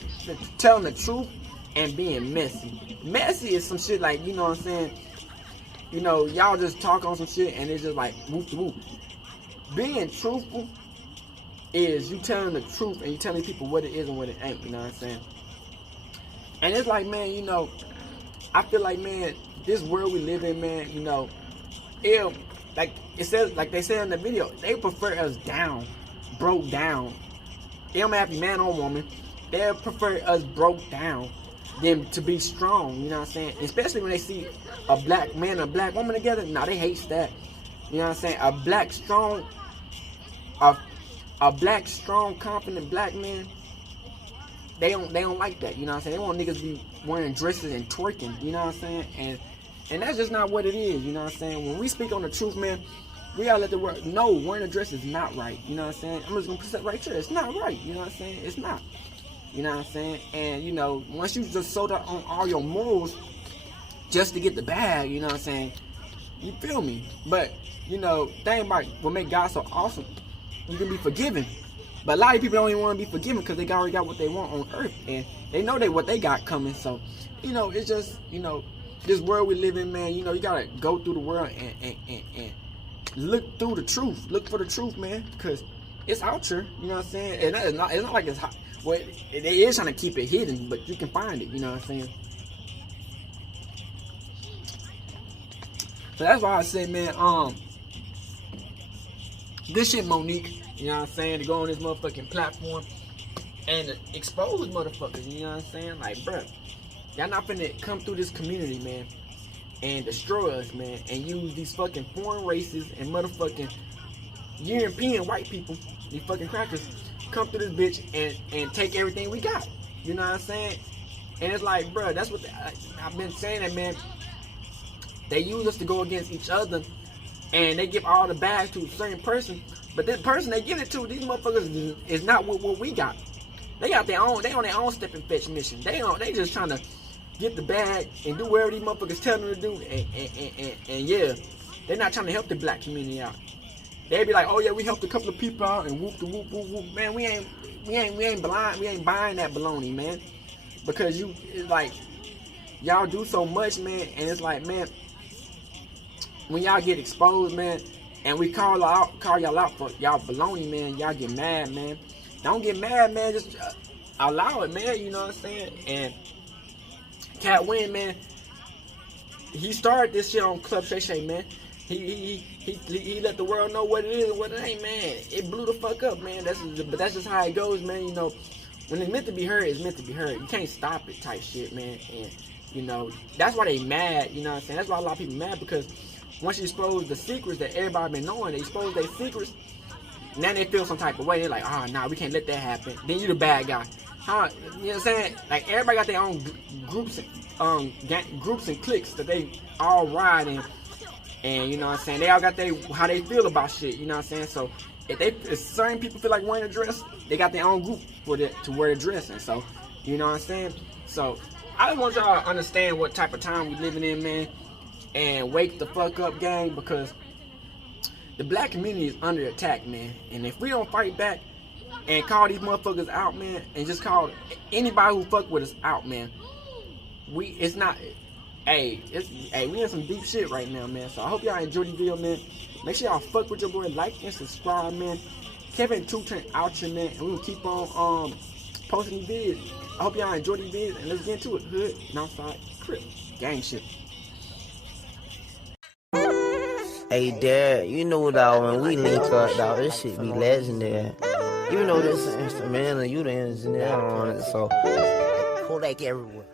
telling the truth and being messy. Messy is some shit like, you know what I'm saying, you know, y'all just talk on some shit and it's just like whoop whoop. Being truthful is you telling the truth and you telling people what it is and what it ain't, you know what I'm saying? And it's like, man, you know, I feel like, man, this world we live in, man, you know, like it says, like they said in the video, they prefer us down, broke down. It don't matter if you man or woman. They prefer us broke down than to be strong. You know what I'm saying? Especially when they see a black man and a black woman together. Nah, they hate that. You know what I'm saying? A black strong, confident black man. They don't like that. You know what I'm saying? They want niggas be wearing dresses and twerking. You know what I'm saying? And that's just not what it is. You know what I'm saying? When we speak on the truth, man, we gotta let the world know wearing a dress is not right. You know what I'm saying? I'm just gonna put that right here. It's not right. You know what I'm saying? It's not. You know what I'm saying? And you know, once you just sold out on all your morals just to get the bag, you know what I'm saying? You feel me? But you know, thing about what make God so awesome, you can be forgiven. But a lot of people don't even want to be forgiven because they already got what they want on earth, and they know what they got coming. So, you know, it's just, you know, this world we live in, man. You know, you gotta go through the world and look through the truth. Look for the truth, man, because it's out here. You know what I'm saying? And it's not like it's hot. Well, it is trying to keep it hidden, but you can find it. You know what I'm saying? So that's why I say, man, this shit, Monique. You know what I'm saying? To go on this motherfucking platform and to expose motherfuckers. You know what I'm saying? Like, bruh, y'all not finna come through this community, man, and destroy us, man, and use these fucking foreign races and motherfucking European white people, these fucking crackers, come through this bitch and take everything we got. You know what I'm saying? And it's like, bruh, that's what I've been saying, that, man. They use us to go against each other, and they give all the bags to a certain person. But this person they give it to, these motherfuckers is not what we got. They got their own. They on their own step and fetch mission. They just trying to get the bag and do whatever these motherfuckers tell them to do. And yeah, they're not trying to help the black community out. They be like, oh yeah, we helped a couple of people out and whoop the whoop whoop whoop. Man, we ain't blind. We ain't buying that baloney, man. Because it's like y'all do so much, man, and it's like, man, when y'all get exposed, man, and we call y'all out for y'all baloney, man, y'all get mad, man. Don't get mad, man. Just allow it, man. You know what I'm saying? And Katt Win, man, he started this shit on Club Shayshay, man. He let the world know what it is and what it ain't, man. It blew the fuck up, man. But that's just how it goes, man. You know, when it's meant to be heard, it's meant to be heard. You can't stop it, type shit, man. And you know, that's why they mad. You know what I'm saying? That's why a lot of people mad, because once you expose the secrets that everybody been knowing, they expose their secrets. Now they feel some type of way. They're like, oh, nah, we can't let that happen. Then you the bad guy. Huh? You know what I'm saying? Like, everybody got their own groups and cliques that they all ride in. And, you know what I'm saying? They all got how they feel about shit. You know what I'm saying? So, if certain people feel like wearing a dress, they got their own group to wear a dress. And so, you know what I'm saying? So, I just want y'all to understand what type of time we living in, man. And wake the fuck up, gang, because the black community is under attack, man. And if we don't fight back and call these motherfuckers out, man, and just call anybody who fuck with us out, man, we in some deep shit right now, man. So I hope y'all enjoyed the video, man. Make sure y'all fuck with your boy, like and subscribe, man. Kevin 2 turn out here, man, and we will keep on posting these videos. I hope y'all enjoyed these videos, and let's get into it. Hood, Northside, Crip, gang shit. Hey, Dad, you know, dog, when we link up, dog, this shit be legendary. You know this instrumental, you the engineer on it, so Kodak everywhere.